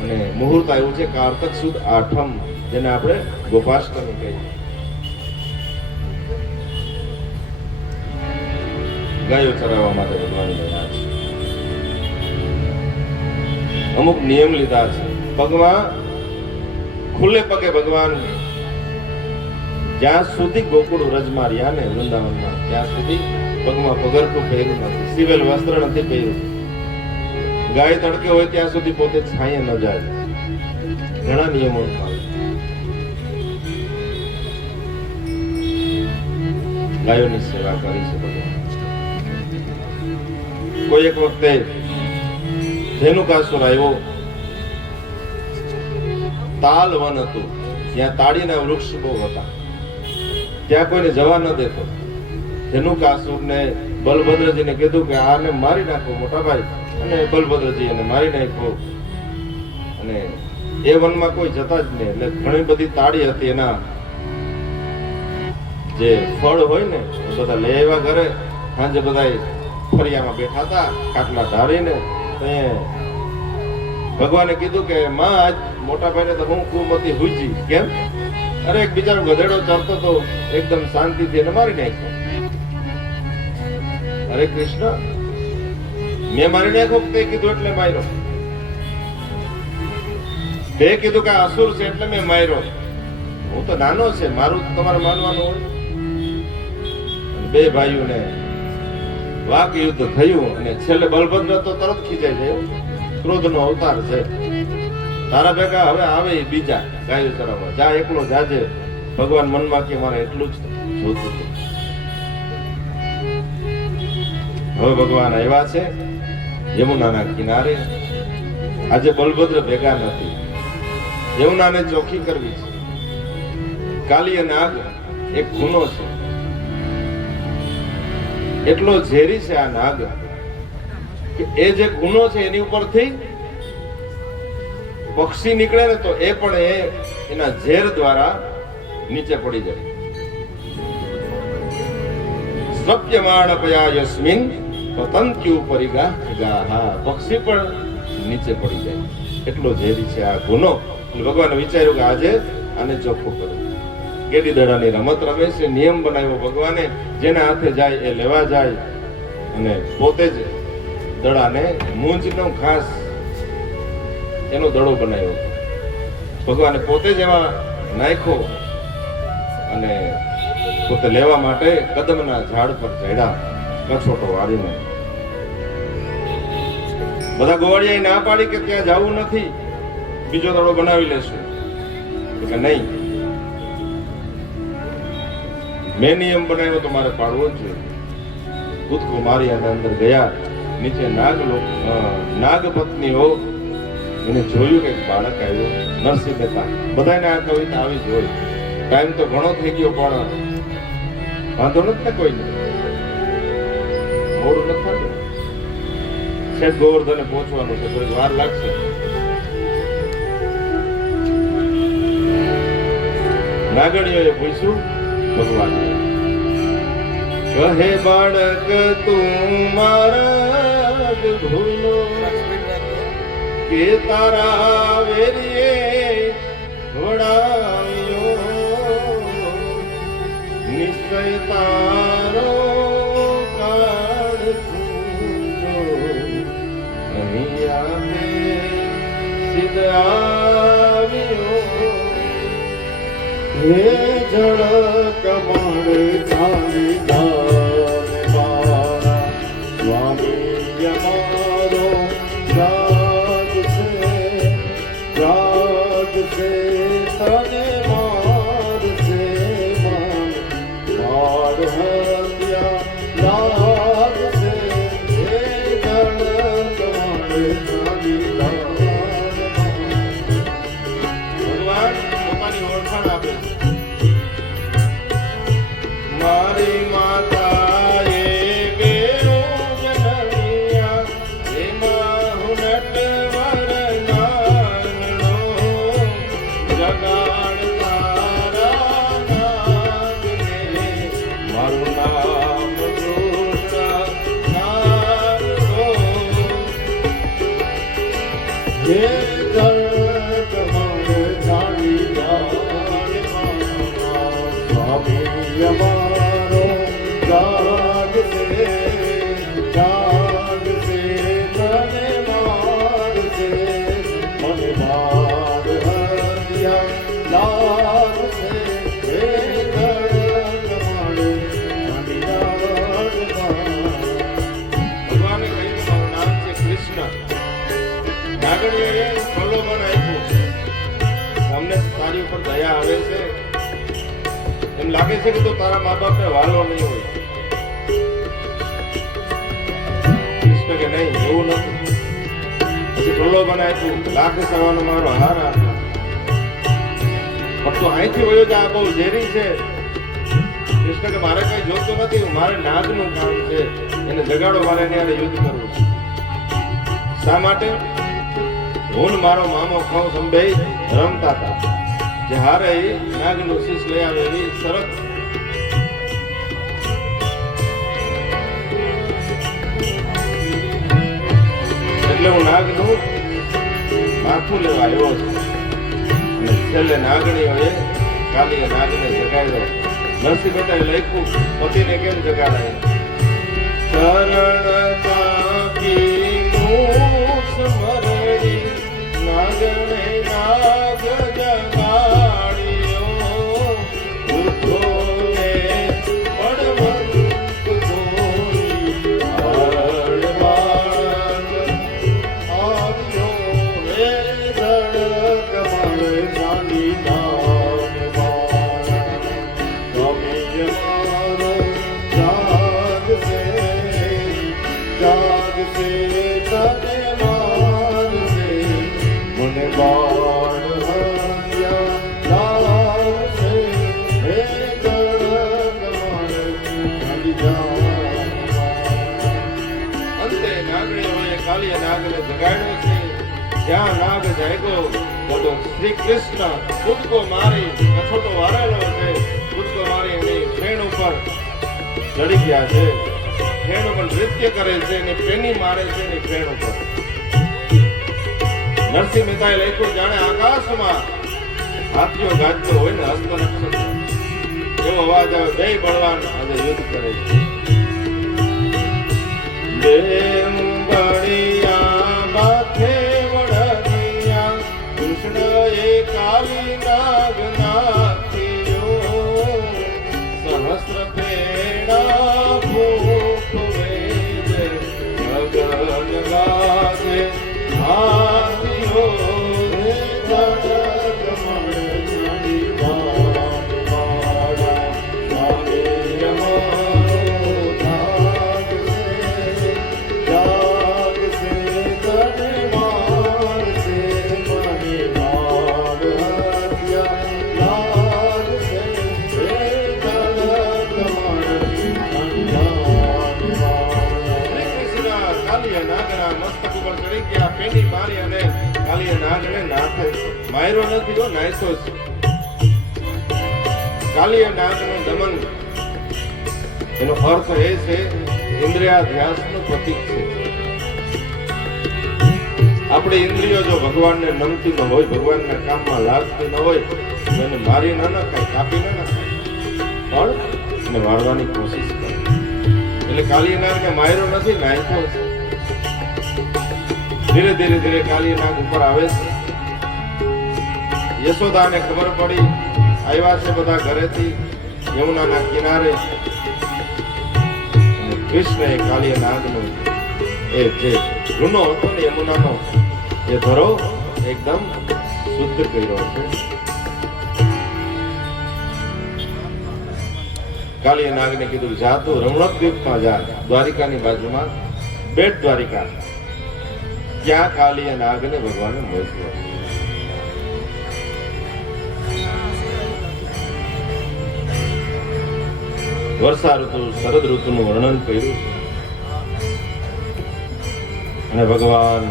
અને મુહૂર્ત આવ્યું છે કારતક સુદ આઠમ, જેને આપણે ગોપાષ્ટમી કહીએ. ગાયો ચરાવવા માટે ભગવાન ગયા છે. અમુક નિયમ લીધા છે. પગમાં ખુલ્લે પગે ભગવાન જ્યાં સુધી ગોકુળ વ્રજમાં રહ્યા ને વૃંદાવનમાં, ત્યાં સુધી પગમાં પગરખું પહેર્યું નથી, સિવેલ વસ્ત્ર નથી પહેર્યું. ગાય તડકે હોય ત્યાં સુધી પોતે છાંયે ન જાય. ઘણા નિયમો પાળે. ગાયોની સેવા કરી છે ભગવાન. કોઈ એક વખતે ધેનુકાસુર આવ્યો. તાલ વન હતું, ત્યાં તાળીના વૃક્ષ બહુ હતા, ત્યાં કોઈને જવા ન દેતો. ધેનુકાસુરને બલભદ્રજીને કીધું કે આને મારી નાખો મોટા ભાઈ, અને બલભદ્રજી એને મારી નાખ્યો. અને એ વનમાં કોઈ જતા જ નહીં. એટલે ઘણી બધી તાળી હતી, એના જે ફળ હોય ને એ બધા લઈ આવ્યા ઘરે. સાંજે બધા ફરિયામાં બેઠા હતા ખાટલા ઢાળીને. ભગવાને કીધું કે માં આજ મોટા ભાઈને તો હું કુમતી હુજી. કેમ? અરે એક બિચારો ગધેડો ચરતો તો એકદમ શાંતિથી એને મારી નાખ્યો. અરે કૃષ્ણ, મેં મારી નાખ્યો તે કીધું એટલે માર્યો. બે કીધું કે આ અસુર છે એટલે મેં માર્યો. હું તો નાનો છે, મારું તો તમારે માનવાનું હોય. અને બે ભાઈઓને વાક યુદ્ધ થયું અને છેલ્લે બલભદ્ર તો તરત ખીચાઈ ગયો. ક્રોધનો અવતાર છે. તારા ભેગા હવે આવે એ બીજા ગાયો ચરાવવા. જા એકલો જાજે. ભગવાન મનમાં કે મારે એટલું જ જોતું હતું. હવે ભગવાન આવ્યા છે યમુનાના કિનારે. આજે બલભદ્ર ભેગા નથી. યમુનાને ચોખ્ખી કરવી છે. કાલીય નાગ એક ગુનો છે. એટલો ઝેરી છે આ નાગ કે એ જે ગુનો છે એની ઉપરથી પક્ષી નીકળે ને તો એ પણ એના ઝેર દ્વારા નીચે પડી જાય. સપ્યમાણ પયાયસ્મિન પતંત્યુ પરિગાહા. પક્ષી પણ નીચે પડી જાય. એટલો ઝેરી છે આ ગુનો. એટલે ભગવાને વિચાર્યું કે આજે આને ચોખ્ખું કરું. કેડી દડાની રમત રમે છે. નિયમ બનાવ્યો ભગવાને, જેના હાથે જાય એ લેવા જાય. અને પોતે જ દડાને મૂંજનો ખાસ એનો દડો બનાવ્યો. ભગવાને પોતે જ એમાં નાખ્યો અને પોતે લેવા માટે કદમના ઝાડ પર ચડ્યા, કછોટો વાળીને. બધા ગોવાળિયાએ ના પાડી કે ત્યાં જવું નથી, બીજો દડો બનાવી લેશું. કે નહીં, મેં નિયમ બનાવ્યો તો મારે પાડવો જ જોઈએ. કૂદકો મારી અને અંદર ગયા. નીચે નાગ પત્નીઓ એને જોયું કે બાળક આવ્યું. નરસિંહ મહેતા બધાને આ કવિતા આવી જ હોય. ટાઈમ તો ઘણો થઈ ગયો પણ વાંધો નથી ને કોઈને, મોડું નથી થતું. છેક ગોવર્ધને પહોંચવાનું છે, થોડી વાર લાગશે. નાગણીઓએ પૂછ્યું ભગવાન, કહે બાળક તું મારા ભૂલો કે તારા વેરીએ વડાવ્યો. નિશ્ચય તારો કાળ પૂજો અહીં આપે સિદ્ધ આવ્યો. હે જળ કમળ ચાલી મારા સ્વામી અમારો રાગ છે તને માર છે માર હત્યા લાગ છે. હે જળ કમળ ચાલી ભગવાન પોતાની ઓળખાણ આપે છે. મારી માતાએ બેરો જનમિયા, એમાં હું નટવર નાનનો. જગાડ તારા નાગને, મારું નામ કૃષ્ણ નાગો. હે જળ કમળ ચાલી સ્વામી અમારો રાગ છે તને માર છે મને માર હત્યા લાગ છે. હે જળ કમળ ચાલી ભગવાને કહ્યું મારું નામ છે કૃષ્ણ. નાગણીઓએ પ્રલોભન આપ્યું, અમને તારી ઉપર દયા આવે છે. એમ લાગે છે કે તો તારા મા બાપને વાલો નહીં હોય. કૃષ્ણ કે નહીં, એવું નથી. પછી પ્રલોભન આપ્યું, લાખ સવાનો મારો હાર આપ્યો. પણ તું અહીંથી વયો જા, આ બહુ ઝેરી છે. કૃષ્ણ કે મારે કઈ જોતું નથી, મારે નાગનું કામ છે. એને જગાડો, મારે એની હારે યુદ્ધ કરવું છે. શા માટે? હું ને મારો મામો ખાઉં સંભે રમતા હતા. જે હારે નાગનું શીશ લઈ આવે એવી શરત. એટલે હું નાગનું માથું લેવા આવ્યો છું. અને છેલ્લે નાગણીઓએ કાલીએ નાગને જગાડ્યો. નરસિંહ મહેતાએ લખ્યું, પતિને કેમ જગાડાય? શરણ કાપી મૂછ મરડી નાગને નાગ ચાલી જાનવાળા સ્વામી અમારો જાગશે જાગશે તને મારશે મને બાણ હત્યા લાગશે હે કડક મારે ચાલી જાનવાળા અંતે નાગણીઓએ કાલિયા નાગને જગાડ્યો છે. જ્યાં નાગ જાગ્યો તો શ્રી કૃષ્ણ કૂદકો મારી કછોટો વારેલો છે. કૂદકો મારી એની ફેણ ઉપર ચડી ગયા છે. ફેણ ઉપર નૃત્ય કરે છે અને પેની મારે છે એની ફેણ ઉપર. નરસિંહ મહેતાએ લખ્યું જાણે આકાશમાં હાથીઓ ગાજતો હોય ને હસ્તરક્ષક એવો અવાજ આવે. બે બળવાન આજે યુદ્ધ કરે છે. બેમબડિયા માથે વળગિયા કૃષ્ણએ કાલી નાગ નાખ્યો સહસ્ર ફેણા ફૂટવે ગગન ગાજે હાથીઓ રે કડક મણ ચાલી જાનવાળા સ્વામી અમારો જાગશે જાગશે તને મારશે મને બાણ હત્યા લાગશે હે કડક મણ ચાલી જાનવાળા શ્રી કૃષ્ણ કાલિયા નાગના મસ્તક ઉપર ચડી ગયા. પેની મારી અને કાલિયા નાગને નાથે માર્યો નથી હો, નાયસો છે. કાલિયા નાગનું દમન એનો અર્થ એ છે ઇન્દ્રિયાધ્યાસનું પ્રતીક છે. આપણી ઇન્દ્રિયો જો ભગવાનને નમતી ન હોય, ભગવાનના કામમાં લાગતી ન હોય તો એને મારી ન નખાય, કાપી ન નખાય, પણ એને વાળવાની કોશિશ કરે. એટલે કાલિયા નાગને માર્યો નથી, નાયસો છે. ધીરે ધીરે ધીરે કાલિયા નાગ ઉપર આવે છે. યશોદાને ખબર પડી આવ્યા છે બધા ઘરેથી યમુનાના કિનારે. અને કૃષ્ણએ કાલિયા નાગનો એ જે ગુનો હતો ને યમુનાનો એ ધરો એકદમ શુદ્ધ કર્યો છે. કાલિયા નાગને કીધું જા તું રમણદ્વીપમાં જા, દ્વારિકાની બાજુમાં બેટ દ્વારિકા. ત્યાં કાલિયા નાગને ભગવાને મોકલ્યો. વર્ષા ઋતુ શરદ ઋતુનું વર્ણન કર્યું છે. અને ભગવાન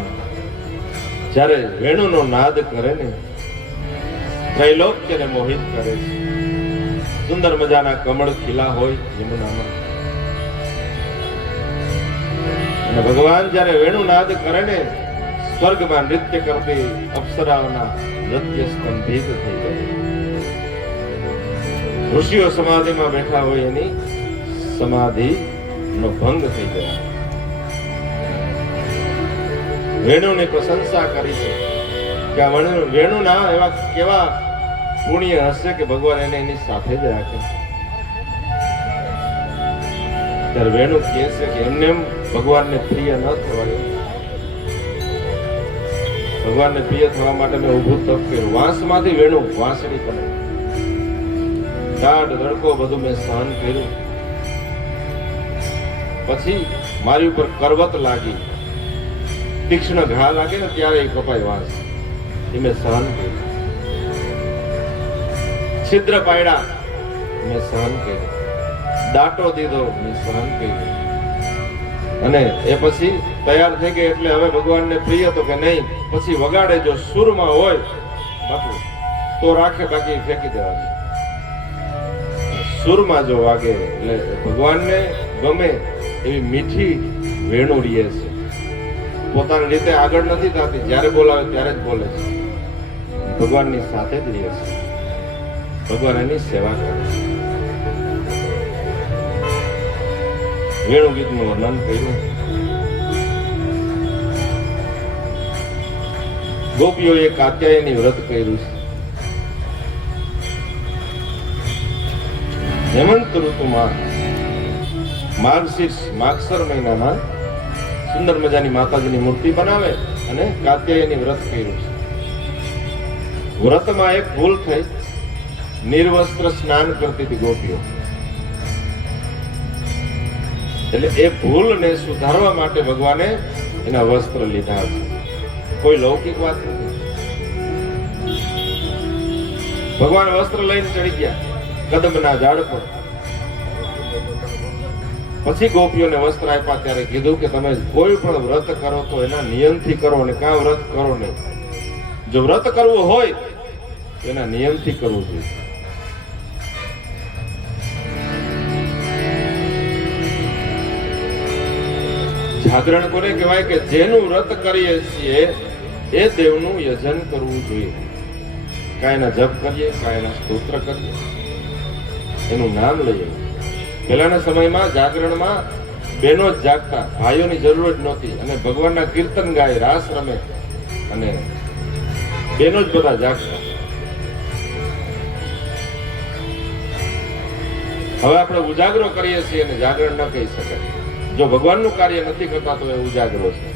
જ્યારે વેણુનો નાદ કરે ને ત્રૈલોક્યને મોહિત કરે છે. સુંદર મજાના કમળ ખીલા હોય યમુનામાં. અને ભગવાન જ્યારે વેણુ નાદ કરે ને સ્વર્ગમાં નૃત્ય કરતી અપ્સરાઓના નૃત્ય સ્તંભિત થઈ જાય. ઋષિઓ સમાધિમાં બેઠા હોય એની સમાધિ નો ભંગ થઈ જાય. વેણુની પ્રશંસા કરી છે કે આ વેણુના એવા કેવા પુણ્ય હશે કે ભગવાન એને એની સાથે જ રાખે. ત્યારે વેણુ કહે છે કે એમને એમ ભગવાનને પ્રિય ન થવાય. ભગવાનને પ્રિય થવા માટે મેં ઊભું તપ કર્યું. વાંસમાંથી વેણુ વાંસળી કરે, ટાઢ તડકો બધું મેં સહન કર્યું. પછી મારી ઉપર કરવત લાગી, તીક્ષ્ણ ઘા લાગે ને ત્યારે એ કપાય વાંસ, એ મેં સહન કર્યું. છિદ્ર પાડ્યા મેં સહન કર્યું, દાટો દીધો મેં સહન કર્યું. અને એ પછી તૈયાર થઈ ગઈ એટલે હવે ભગવાનને પ્રિય તો કે નહીં. પછી વગાડે જો સુરમાં હોય બાપુ તો રાખે, બાકી ફેંકી દેવાની. સુરમાં જો વાગે એટલે ભગવાનને ગમે એવી મીઠી વેણુ રીએ છે. પોતાની રીતે આગળ નથી થતી, જ્યારે બોલાવે ત્યારે જ બોલે છે. ભગવાનની સાથે જ રીએ છે, ભગવાન એની સેવા કરે છે. વેણુ ગીતનું વર્ણન કર્યું. ગોપીઓએ કાત્યાયની વ્રત કર્યું છે. હેમંત ઋતુમાં માગસર મહિનામાં સુંદર મજાની માતાજીની મૂર્તિ બનાવે અને કાત્યાયની વ્રત કર્યું છે. વ્રતમાં એક ભૂલ થઈ, નિર્વસ્ત્ર સ્નાન કરતી હતી ગોપીઓ. એટલે એ ભૂલને સુધારવા માટે ભગવાને એના વસ્ત્ર લીધા છે. કોઈ લૌકિક વાત નથી. ભગવાન વસ્ત્ર લઈને ચડી ગયા કદમના ઝાડ પર. પછી ગોપીઓને વસ્ત્ર આપ્યા ત્યારે કીધું કે તમે કોઈ પણ વ્રત કરો તો એના નિયમથી કરો ને કાં વ્રત કરો નહીં. જો વ્રત કરવું હોય તો એના નિયમથી કરવું જોઈએ. જાગરણ કોને કહેવાય કે જેનું વ્રત કરીએ છીએ એ દેવનું યજન કરવું જોઈએ. કાંઈના જપ કરીએ, કાંઈના સ્તોત્ર કરીએ, એનું નામ લઈએ. પહેલાના સમયમાં જાગરણમાં બહેનો જ જાગતા, ભાઈઓની જરૂર જ નહોતી, અને ભગવાનના કીર્તન ગાય, રાસ રમે, અને બહેનો જ બધા જાગતા. હવે આપણે ઉજાગરો કરીએ છીએ અને જાગરણ ન કહી શકાય. જો ભગવાનનું કાર્ય નથી કરતા તો એ ઉજાગરો છે.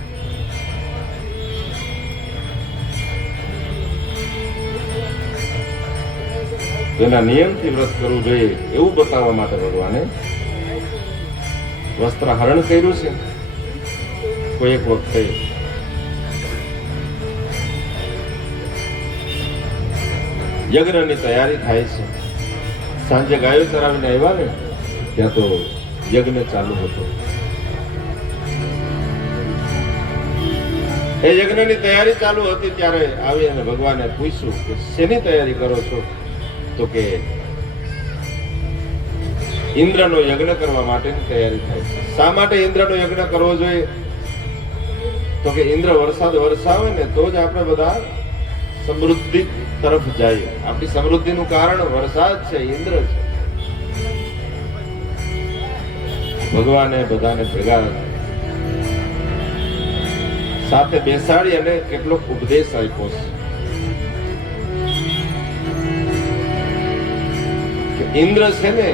એના નિયમથી વ્રત કરવું જોઈએ એવું બતાવવા માટે ભગવાને વસ્ત્રહરણ કર્યું છે. કોઈ એક વખતે યજ્ઞની તૈયારી થાય છે. સાંજે ગાયો ચરાવીને આવ્યા ને ત્યાં તો યજ્ઞ ચાલુ હતો. એ યજ્ઞની તૈયારી ચાલુ હતી ત્યારે આવી અને ભગવાને પૂછ્યું કે શેની તૈયારી કરો છો? તો કે ઇન્દ્રનો યજ્ઞ કરવા માટેની તૈયારી થાય છે. શા માટે ઇન્દ્રનો યજ્ઞ કરવો જોઈએ? તો કે ઇન્દ્ર વરસાદ વરસાવે ને તો જ આપણે બધા સમૃદ્ધિ તરફ જઈએ. આપણી સમૃદ્ધિનું કારણ વરસાદ છે, ઇન્દ્ર છે. ભગવાને બધાને ભેગા સાથે બેસાડી અને કેટલોક ઉપદેશ આપ્યો છે. ઇન્દ્ર છે ને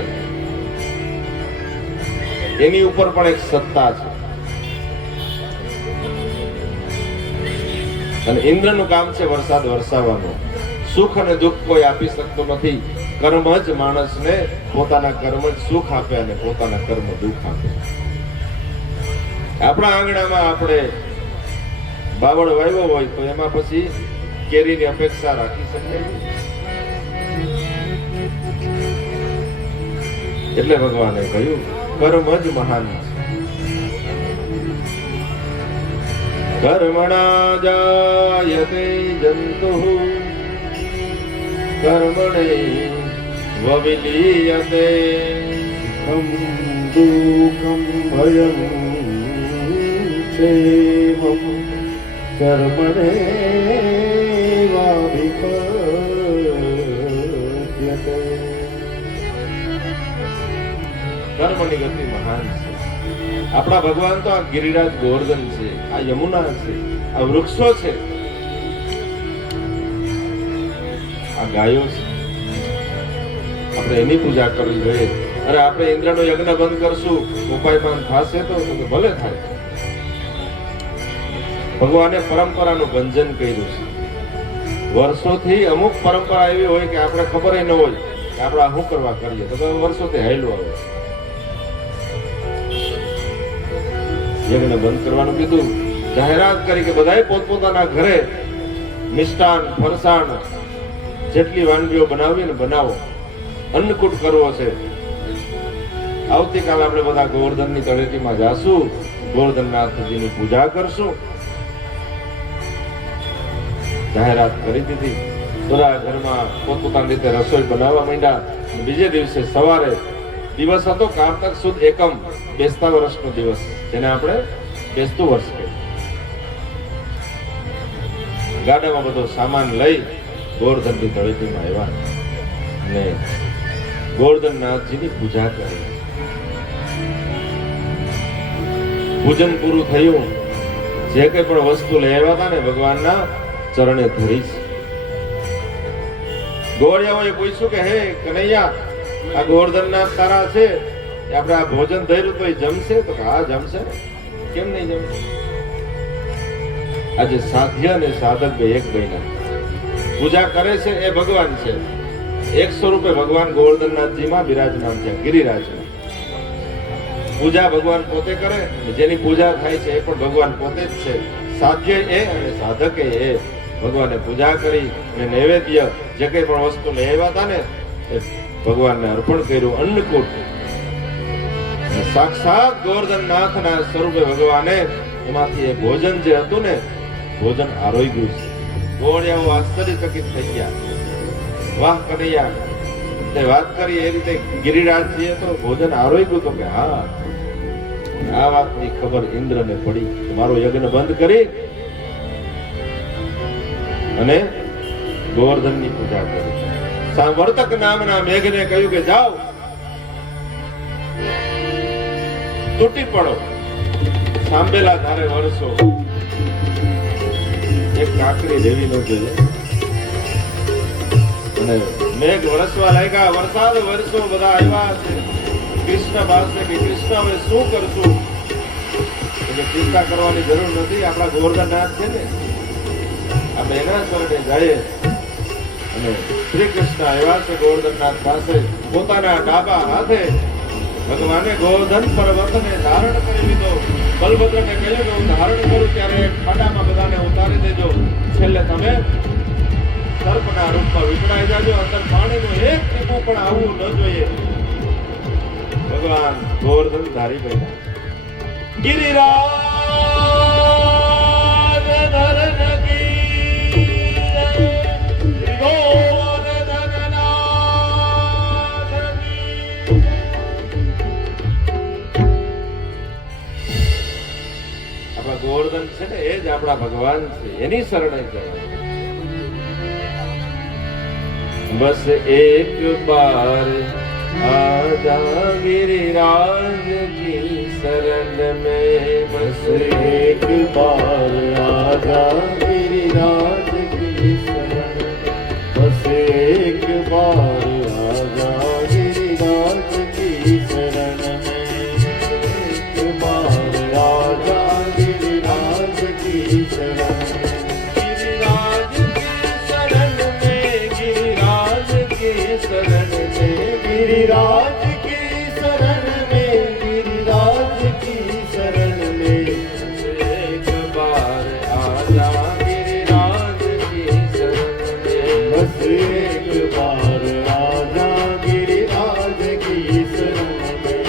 એની ઉપર પણ એક સત્તા છે, અને ઇન્દ્રનું કામ છે વરસાદ વરસાવવાનું. સુખ અને દુઃખ કોઈ આપી શકતો નથી. કર્મ જ માણસને પોતાના કર્મ જ સુખ આપે અને પોતાના કર્મ દુઃખ આપે. આપણા આંગણામાં આપણે બાવળ વાવ્યો હોય તો એમાં પછી કેરીની અપેક્ષા રાખી શકાય. એટલે ભગવાને કહ્યું કર્મ જ મહાન છે. કર્મણા જાયતે જંતુઃ કર્મણે વિલીયતે દુઃખમ ભયમ ક્ષેમં કર્મણે વાવિપદ્યતે. કર્મની ગતિ મહાન છે. આપણા ભગવાન તો આ ગિરિરાજ ગોવર્ધન છે, આ યમુના છે, આ વૃક્ષો છે, આ ગાયો છે. આપણે એની પૂજા કરવી જોઈએ. અરે આપણે ઇન્દ્રનો યજ્ઞ બંધ કરશું, ઉપાયમાન થશે તો ભલે થાય. ભગવાને પરંપરાનું ભંજન કર્યું છે. વર્ષોથી અમુક પરંપરા એવી હોય કે આપણે ખબર ન હોય કે આપણે શું કરવા કરીએ, તો વર્ષોથી હાલ્યું આવે. યજ્ઞ બંધ કરવાનું કીધું, જાહેરાત કરી કે બધાએ પોતપોતાના ઘરે મિષ્ટાન, ફરસાણ જેટલી વાનગીઓ બનાવીને બનાવો. અન્નકૂટ કરવો છે. આવતીકાલે આપણે બધા ગોવર્ધનની તળેટીમાં જાશું, ગોવર્ધનનાથજીની પૂજા કરશું. જાહેરાત કરી દીધી. બધા ઘરમાં પોતપોતાની રીતે રસોઈ બનાવવા માંડ્યા. બીજે દિવસે સવારે દિવસ હતો કારતક સુદ એકમ, બેસતા વર્ષનો દિવસ, જેને આપણે બેસતું વર્ષ કહીએ. ગાડામાં બધો સામાન લઈ ગોવર્ધનની તળેટીમાં આવ્યા અને ગોવર્ધનનાથજીની પૂજા કરી. પૂજન પૂરું થયું. જે કંઈ પણ વસ્તુ લઈ આવ્યા હતા ને ભગવાનના ચરણે ધરી છે. ગોવળિયાઓએ પૂછ્યું કે હે કનૈયા, આ ગોવર્ધનનાથ તારા છે, આપણે આ ભોજન ધર્યું તો એ જમશે? તો હા જમશે. કેમ નહીં જમશે? આજે સાધ્ય અને સાધક બે એક બન્યા. પૂજા કરે છે એ ભગવાન છે. એક સ્વરૂપે ભગવાન ગોવર્ધનનાથજીમાં બિરાજમાન છે, ગિરિરાજ. પૂજા ભગવાન પોતે કરે, જેની પૂજા થાય છે એ પણ ભગવાન પોતે જ છે. સાધ્ય એ અને સાધકે એ ભગવાને પૂજા કરી અને નૈવેદ્ય જે કંઈ પણ વસ્તુ લઈ આવ્યા હતા ને એ ભગવાનને અર્પણ કર્યું, અન્નકૂટ. સાક્ષાત ગોવર્ધનનાથના સ્વરૂપે ભગવાને એમાંથી એ ભોજન જે હતું ને ભોજન આરોગ્યું છે. ગોળિયાઓ આશ્ચર્યચકિત થઈ ગયા, વાહ કનૈયા, તે વાત કરી એ રીતે ગિરિરાજજીએ તો ભોજન આરોગ્યું. તો કે હા, આ વાતની ખબર ઇન્દ્રને પડી. મારો યજ્ઞ બંધ કરી અને ગોવર્ધનની પૂજા કરી. વર્તક નામના મેઘને કહ્યું કે જાઓ, તૂટી પડો, સાંભેલા ધારે વરસો. એક કાકડી દેવી નો જોઈએ. અને મેઘ વરસવા લાગ્યા, વરસાદ વરસો. બધા આવ્યા છે કૃષ્ણ પાસે કે કૃષ્ણ હવે શું કરશું? એટલે ચિંતા કરવાની જરૂર નથી, આપણા ગોવર્ધનનાથ છે ને, આપણે એના શરણે જઈએ. અને શ્રી કૃષ્ણ આવ્યા છે ગોવર્ધનનાથ પાસે. પોતાના ડાબા હાથે ભગવાને ગોવર્ધન પર્વતને ધારણ કરી લીધો. બલભદ્રને કહ્યું કે હું ધારણ કરું ત્યારે એક ખાડામાં બધાને ઉતારી દેજો. છેલ્લે તમે સર્પના રૂપમાં વિપડાઈ જાજો. અંદર પાણીનું એક ટીપું પણ આવવું ન જોઈએ. ભગવાન ગોવર્ધન ધારી બન્યા. ગિરિરાજ ધરણ કી ગોવર્ધનનાથ કી. આપણા ગોવર્ધન છે ને એ જ આપણા ભગવાન છે, એની શરણે જાય. બસ એક બાર आजा गिरिराज की शरण में, बस एक बार आजा गिरिराज की शरण में, बस एक बार आजा गिरिराज की शरण में, एक बार आजा गिरिराज की शरण में, गिरिराज की शरण में, गिरिराज की शरण में, गिरिराज की शरण में, एक बार आजा गिरिराज की शरण में, बस एक बार आजा गिरिराज की शरण में,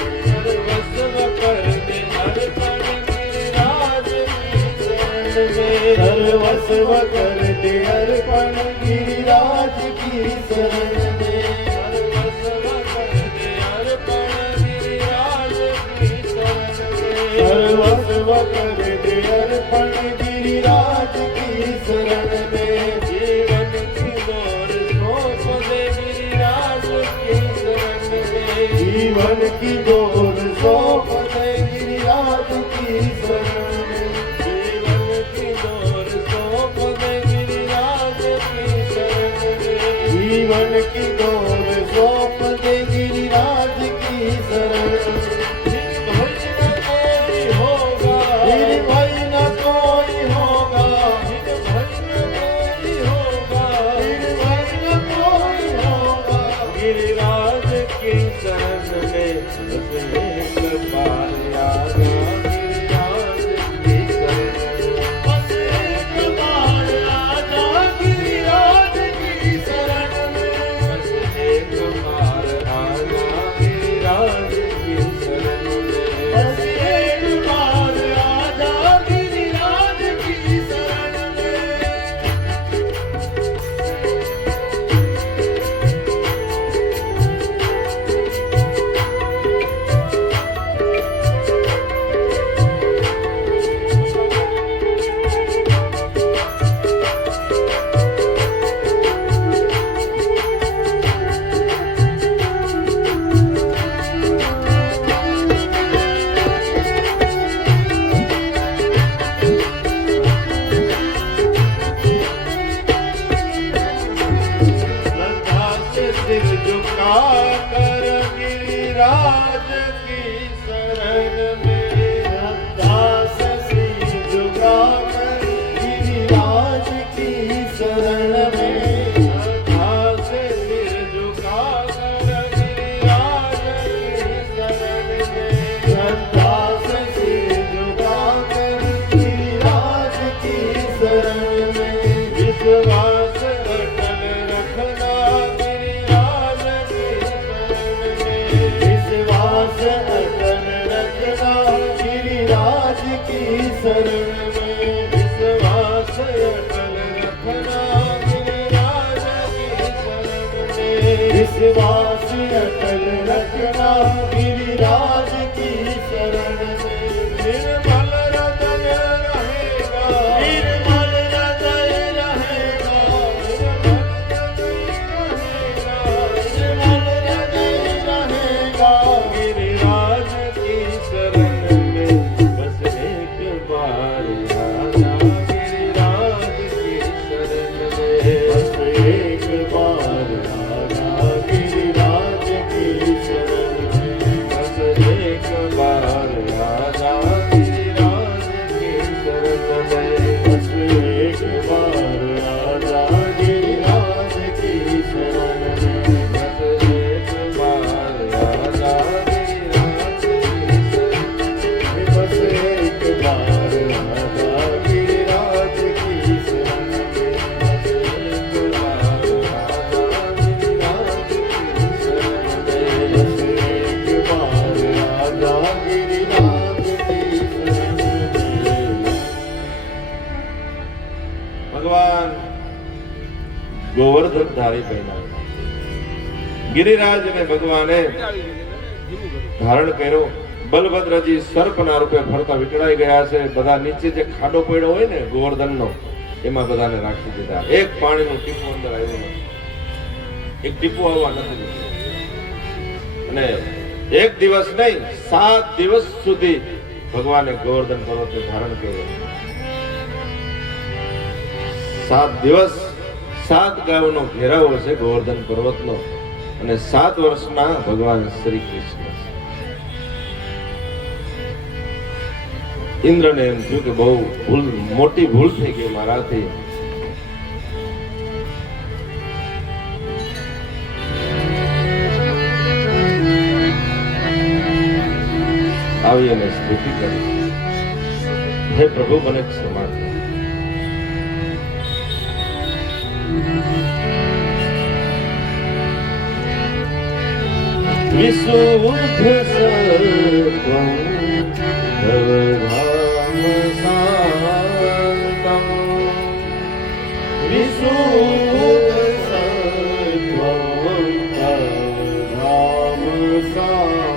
सर्वस्व कर दे अर्पण गिरिराज की शरण में, सर्वस्व कर दे अर्पण गिरिराज की शरण में, सर्वस्व कर दे अर्पण गिरिराज की शरण में, जीवन की डोर सौंप दे गिरिराज की शरण में, जीवन की डोर सौंप दे गिरिराज की शरण में, जीवन की डोर सौंप दे गिरिराज की शरण में, जीवन की डोर सौंप दे गिरिराज की शरण में, गिरिराज की शरण में, बस एक बार आजा गिरिराज की शरण में, बस एक बार आजा गिरिराज की शरण में, बस एक बार आजा गिरिराज की शरण में, बस एक बार आजा गिरिराज की शरण में। सिर झुका कर गिरिराज की शरण में, श्रद्धा से सिर झुका कर गिरिराज की शरण में, विश्वास अटल रखना गिरिराज की शरण में निर्मल हृदय रहेगा निर्मल हृदय रहेगा निर्मल हृदय रहेगा गिरिराज की शरण में बस एक बार आजा गिरिराज की शरण में बस एक बार आजा गिरिराज की शरण में बस एक बार आजा गिरिराज की शरण में बस एक बार आजा गिरिराज की शरण में बस एक बार आजा गिरिराज की शरण में बस एक बार आजा गिरिराज की शरण में बस एक बार आजा गिरिराज की शरण में ભગવાન ગોવર્ધન ધારી બન્યા ગિરિરાજ ને ભગવાને ધારણ કર્યો બલભદ્રજી સર્પના રૂપે ફરતા વિકળાઈ ગયા છે બધા નીચે જે ખાડો પડ્યો હોય ને ગોવર્ધનનો એમાં બધાને રાખી દીધા એક પાણીનું ટીપું અંદર આવ્યું નથી એક ટીપું આવવા નથી દીધું અને એક દિવસ નહીં 7 દિવસ સુધી ભગવાને ગોવર્ધન પર્વતને ધારણ કર્યો 7 દિવસ 7 ગાઉનો ઘેરાવો છે ગોવર્ધન પર્વતનો અને 7 વર્ષના ભગવાન શ્રી કૃષ્ણ ઇન્દ્રને એમ થયું કે બહુ મોટી ભૂલ થઈ ગઈ મારાથી આવી અને સ્તુતિ કરી હે પ્રભુ મને ક્ષમા કરો विशुद्ध सर्वं भवधाम शान्तं विशुद्ध सर्वं भवधाम शान्तं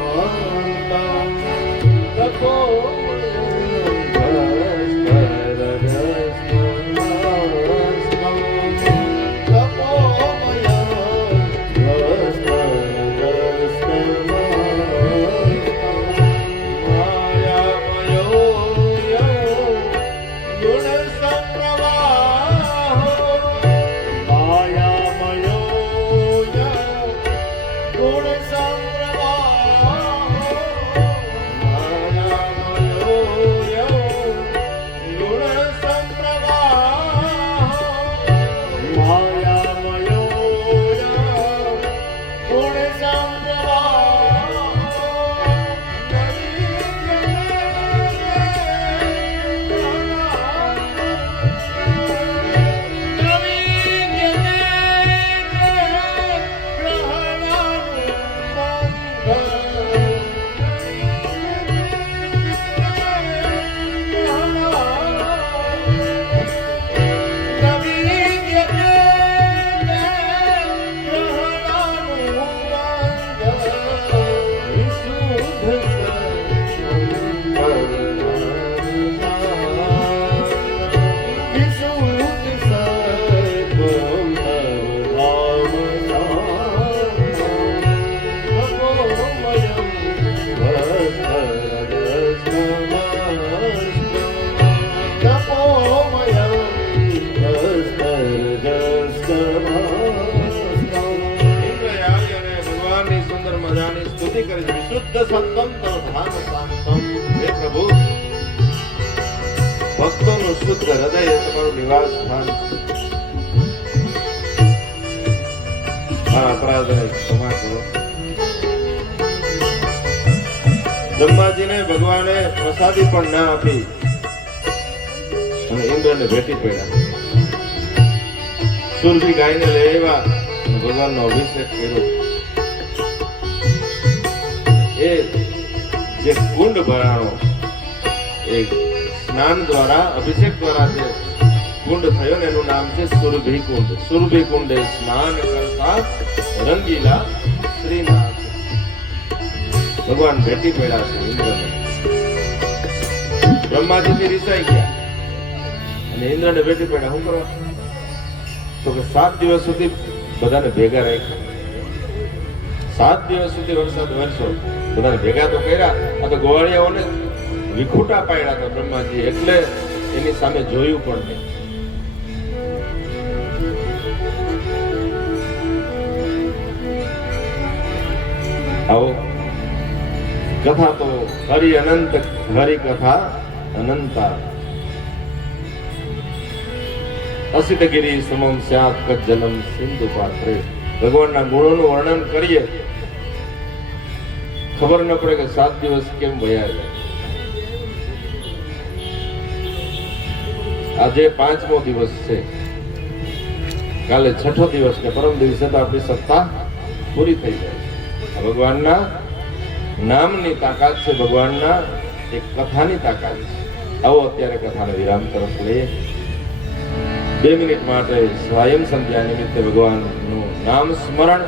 વિશુદ્ધ સત્તમ તવ ધામ શાંતમ હે પ્રભુ ભક્તોનું શુદ્ધ હૃદય એ તમારું નિવાસ સ્થાન છે મારા અપરાધને ક્ષમા કરો બ્રહ્માજીને ભગવાને પ્રસાદી પણ ના આપી અને ઇન્દ્રને ભેટી પડ્યા સુરભી ગાયને લઈ આવ્યા અને ભગવાનનો અભિષેક કર્યો એ જે કુંડ ભરાણો એ સ્નાન દ્વારા અભિષેક દ્વારા જે કુંડ થયો ને એનું નામ છે સુરભી કુંડ સુરભી કુંડે સ્નાન કરતા રંગીલા શ્રીનાથ ભગવાન ભેટી પડ્યા છે ઇન્દ્રને. બ્રહ્માજીથી રિસાઈ ગયા અને ઇન્દ્રને ભેટી પડ્યા. શું કરવા? તો કે 7 દિવસ સુધી બધાને ભેગા રાખ્યા. 7 દિવસ સુધી વરસાદ વરસ્યો, બધાને ભેગા તો કર્યા. આ તો ગોવાળિયાઓને વિખૂટા પાડ્યા હતા બ્રહ્માજી, એટલે એની સામે જોયું પણ નહીં. આવો કથા તો હરિ અનંત, હરિ કથા અનંતા. અસિતગીરી સમમ સ્યાત કજ્જલમ સિંધુ પાત્રે. ભગવાનના ગુણોનું વર્ણન કરીએ, ખબર ન પડે કે 7 દિવસ કેમ વયા ગયા. આજે 5મો દિવસ છે, કાલે 6ઠો દિવસ કે પરમ દિવસે તો આપણી સત્તા પૂરી થઈ જાય. ભગવાનના નામની તાકાત છે, ભગવાનના એક કથાની તાકાત છે. આવો અત્યારે કથાનો વિરામ તરફ લઈએ. 2 મિનિટ માટે સ્વયં સંધ્યા નિમિત્તે ભગવાનનું નામ સ્મરણ.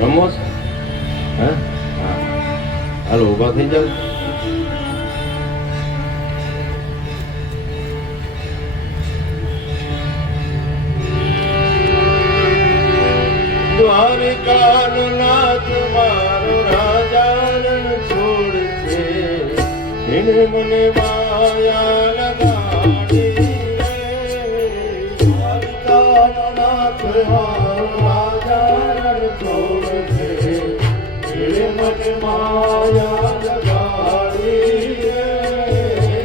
રમો છે? હા, હાલો ઉભા થઈ જાવ. દ્વારિકાનો નાથ મારો રાજારણ છોડ છે, એને મને માયા લગાડી રે. દ્વારિકાનો નાથ મારો રાજારણ છોડ છે, એને મને માયા લગાડી રે.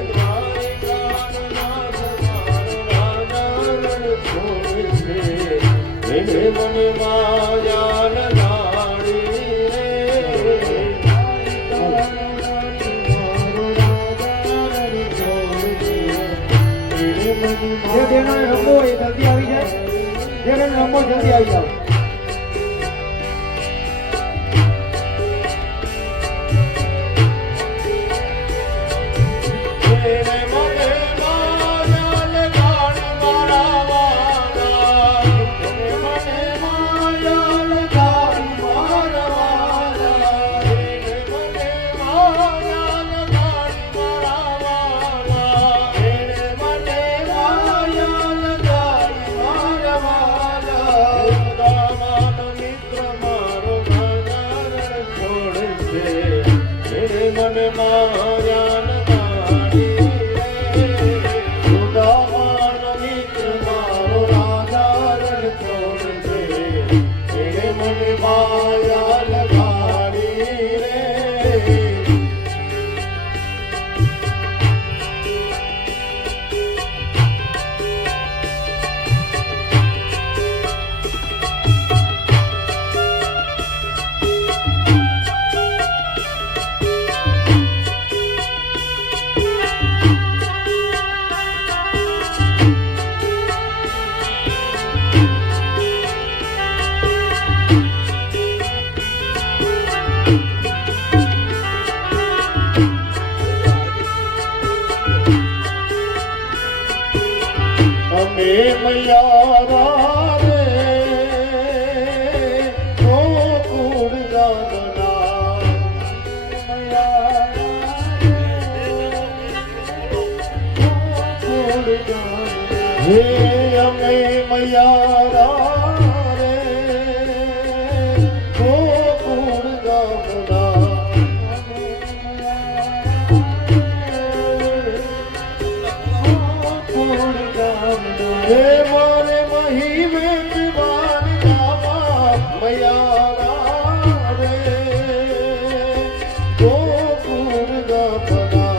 દ્વારિકાનો નાથ મારો રાજારણ છોડ છે, એને મને માયા લગાડી રે. જે બહેનોને રમવો હોય એ જલ્દી આવી જાય. જે બહેન રમવો જલ્દી આવી જાઓ. એને મને માયા લગાડી મારા વાલા, એને મને માયા લગાડી મારા વાલા, એને મને માયા લગાડી મારા વાલા, એને મને માયા લગાડી મારા વાલા. ઉદામાન મિત્ર મારો રાજારણ છોડે છે, એને મને માયા લગાડી રે. ઉદામાન મિત્ર મારો રાજારણ છોડે છે, એને મને માયા લગાડી રે. અમે મૈયારા રે ગોકુળ ગામના, હે અમે મૈયારા રે ગોકુળ ગામના. હે મારે મહિમે દિવાન ગાવા મૈયારા રે ગોકુળ ગામના.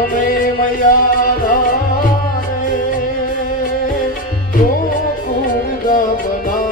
અમે મૈયારા રે ગોકુળ ગામના.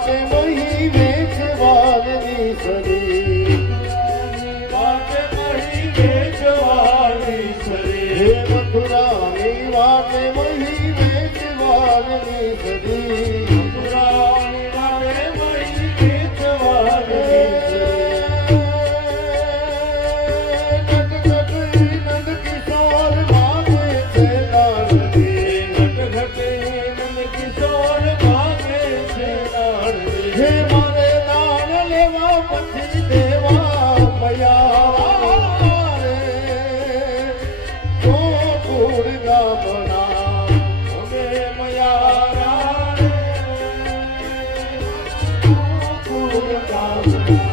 વાટે મહી વેચવાની સરી વાટે મહી વેચવાની સરી હે મથુરાની વાટે મહી વેચવાની સરી મથુરાની વાટે મહી વેચવાની હે મારે દાન લેવા પછી દેવા મયા રે ઓ કુળ ગામના અમે મયા રે કુળ ગામના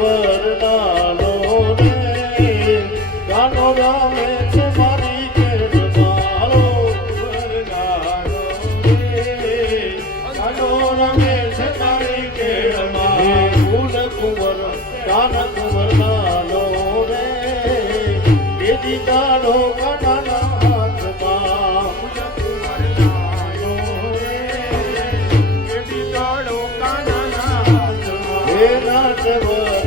વરદાનો રે ગાનો રામે છે મારી કેર મારો વરદાનો રે ગાનો રામે છે મારી કેર મારો ફૂલ કુંવર ગાન કુંવર નાનો રે દેદી ગાનો ગાના હાથમાં કુંવર નાનો રે દેદી ગાનો ગાના હાથમાં હે નાચવ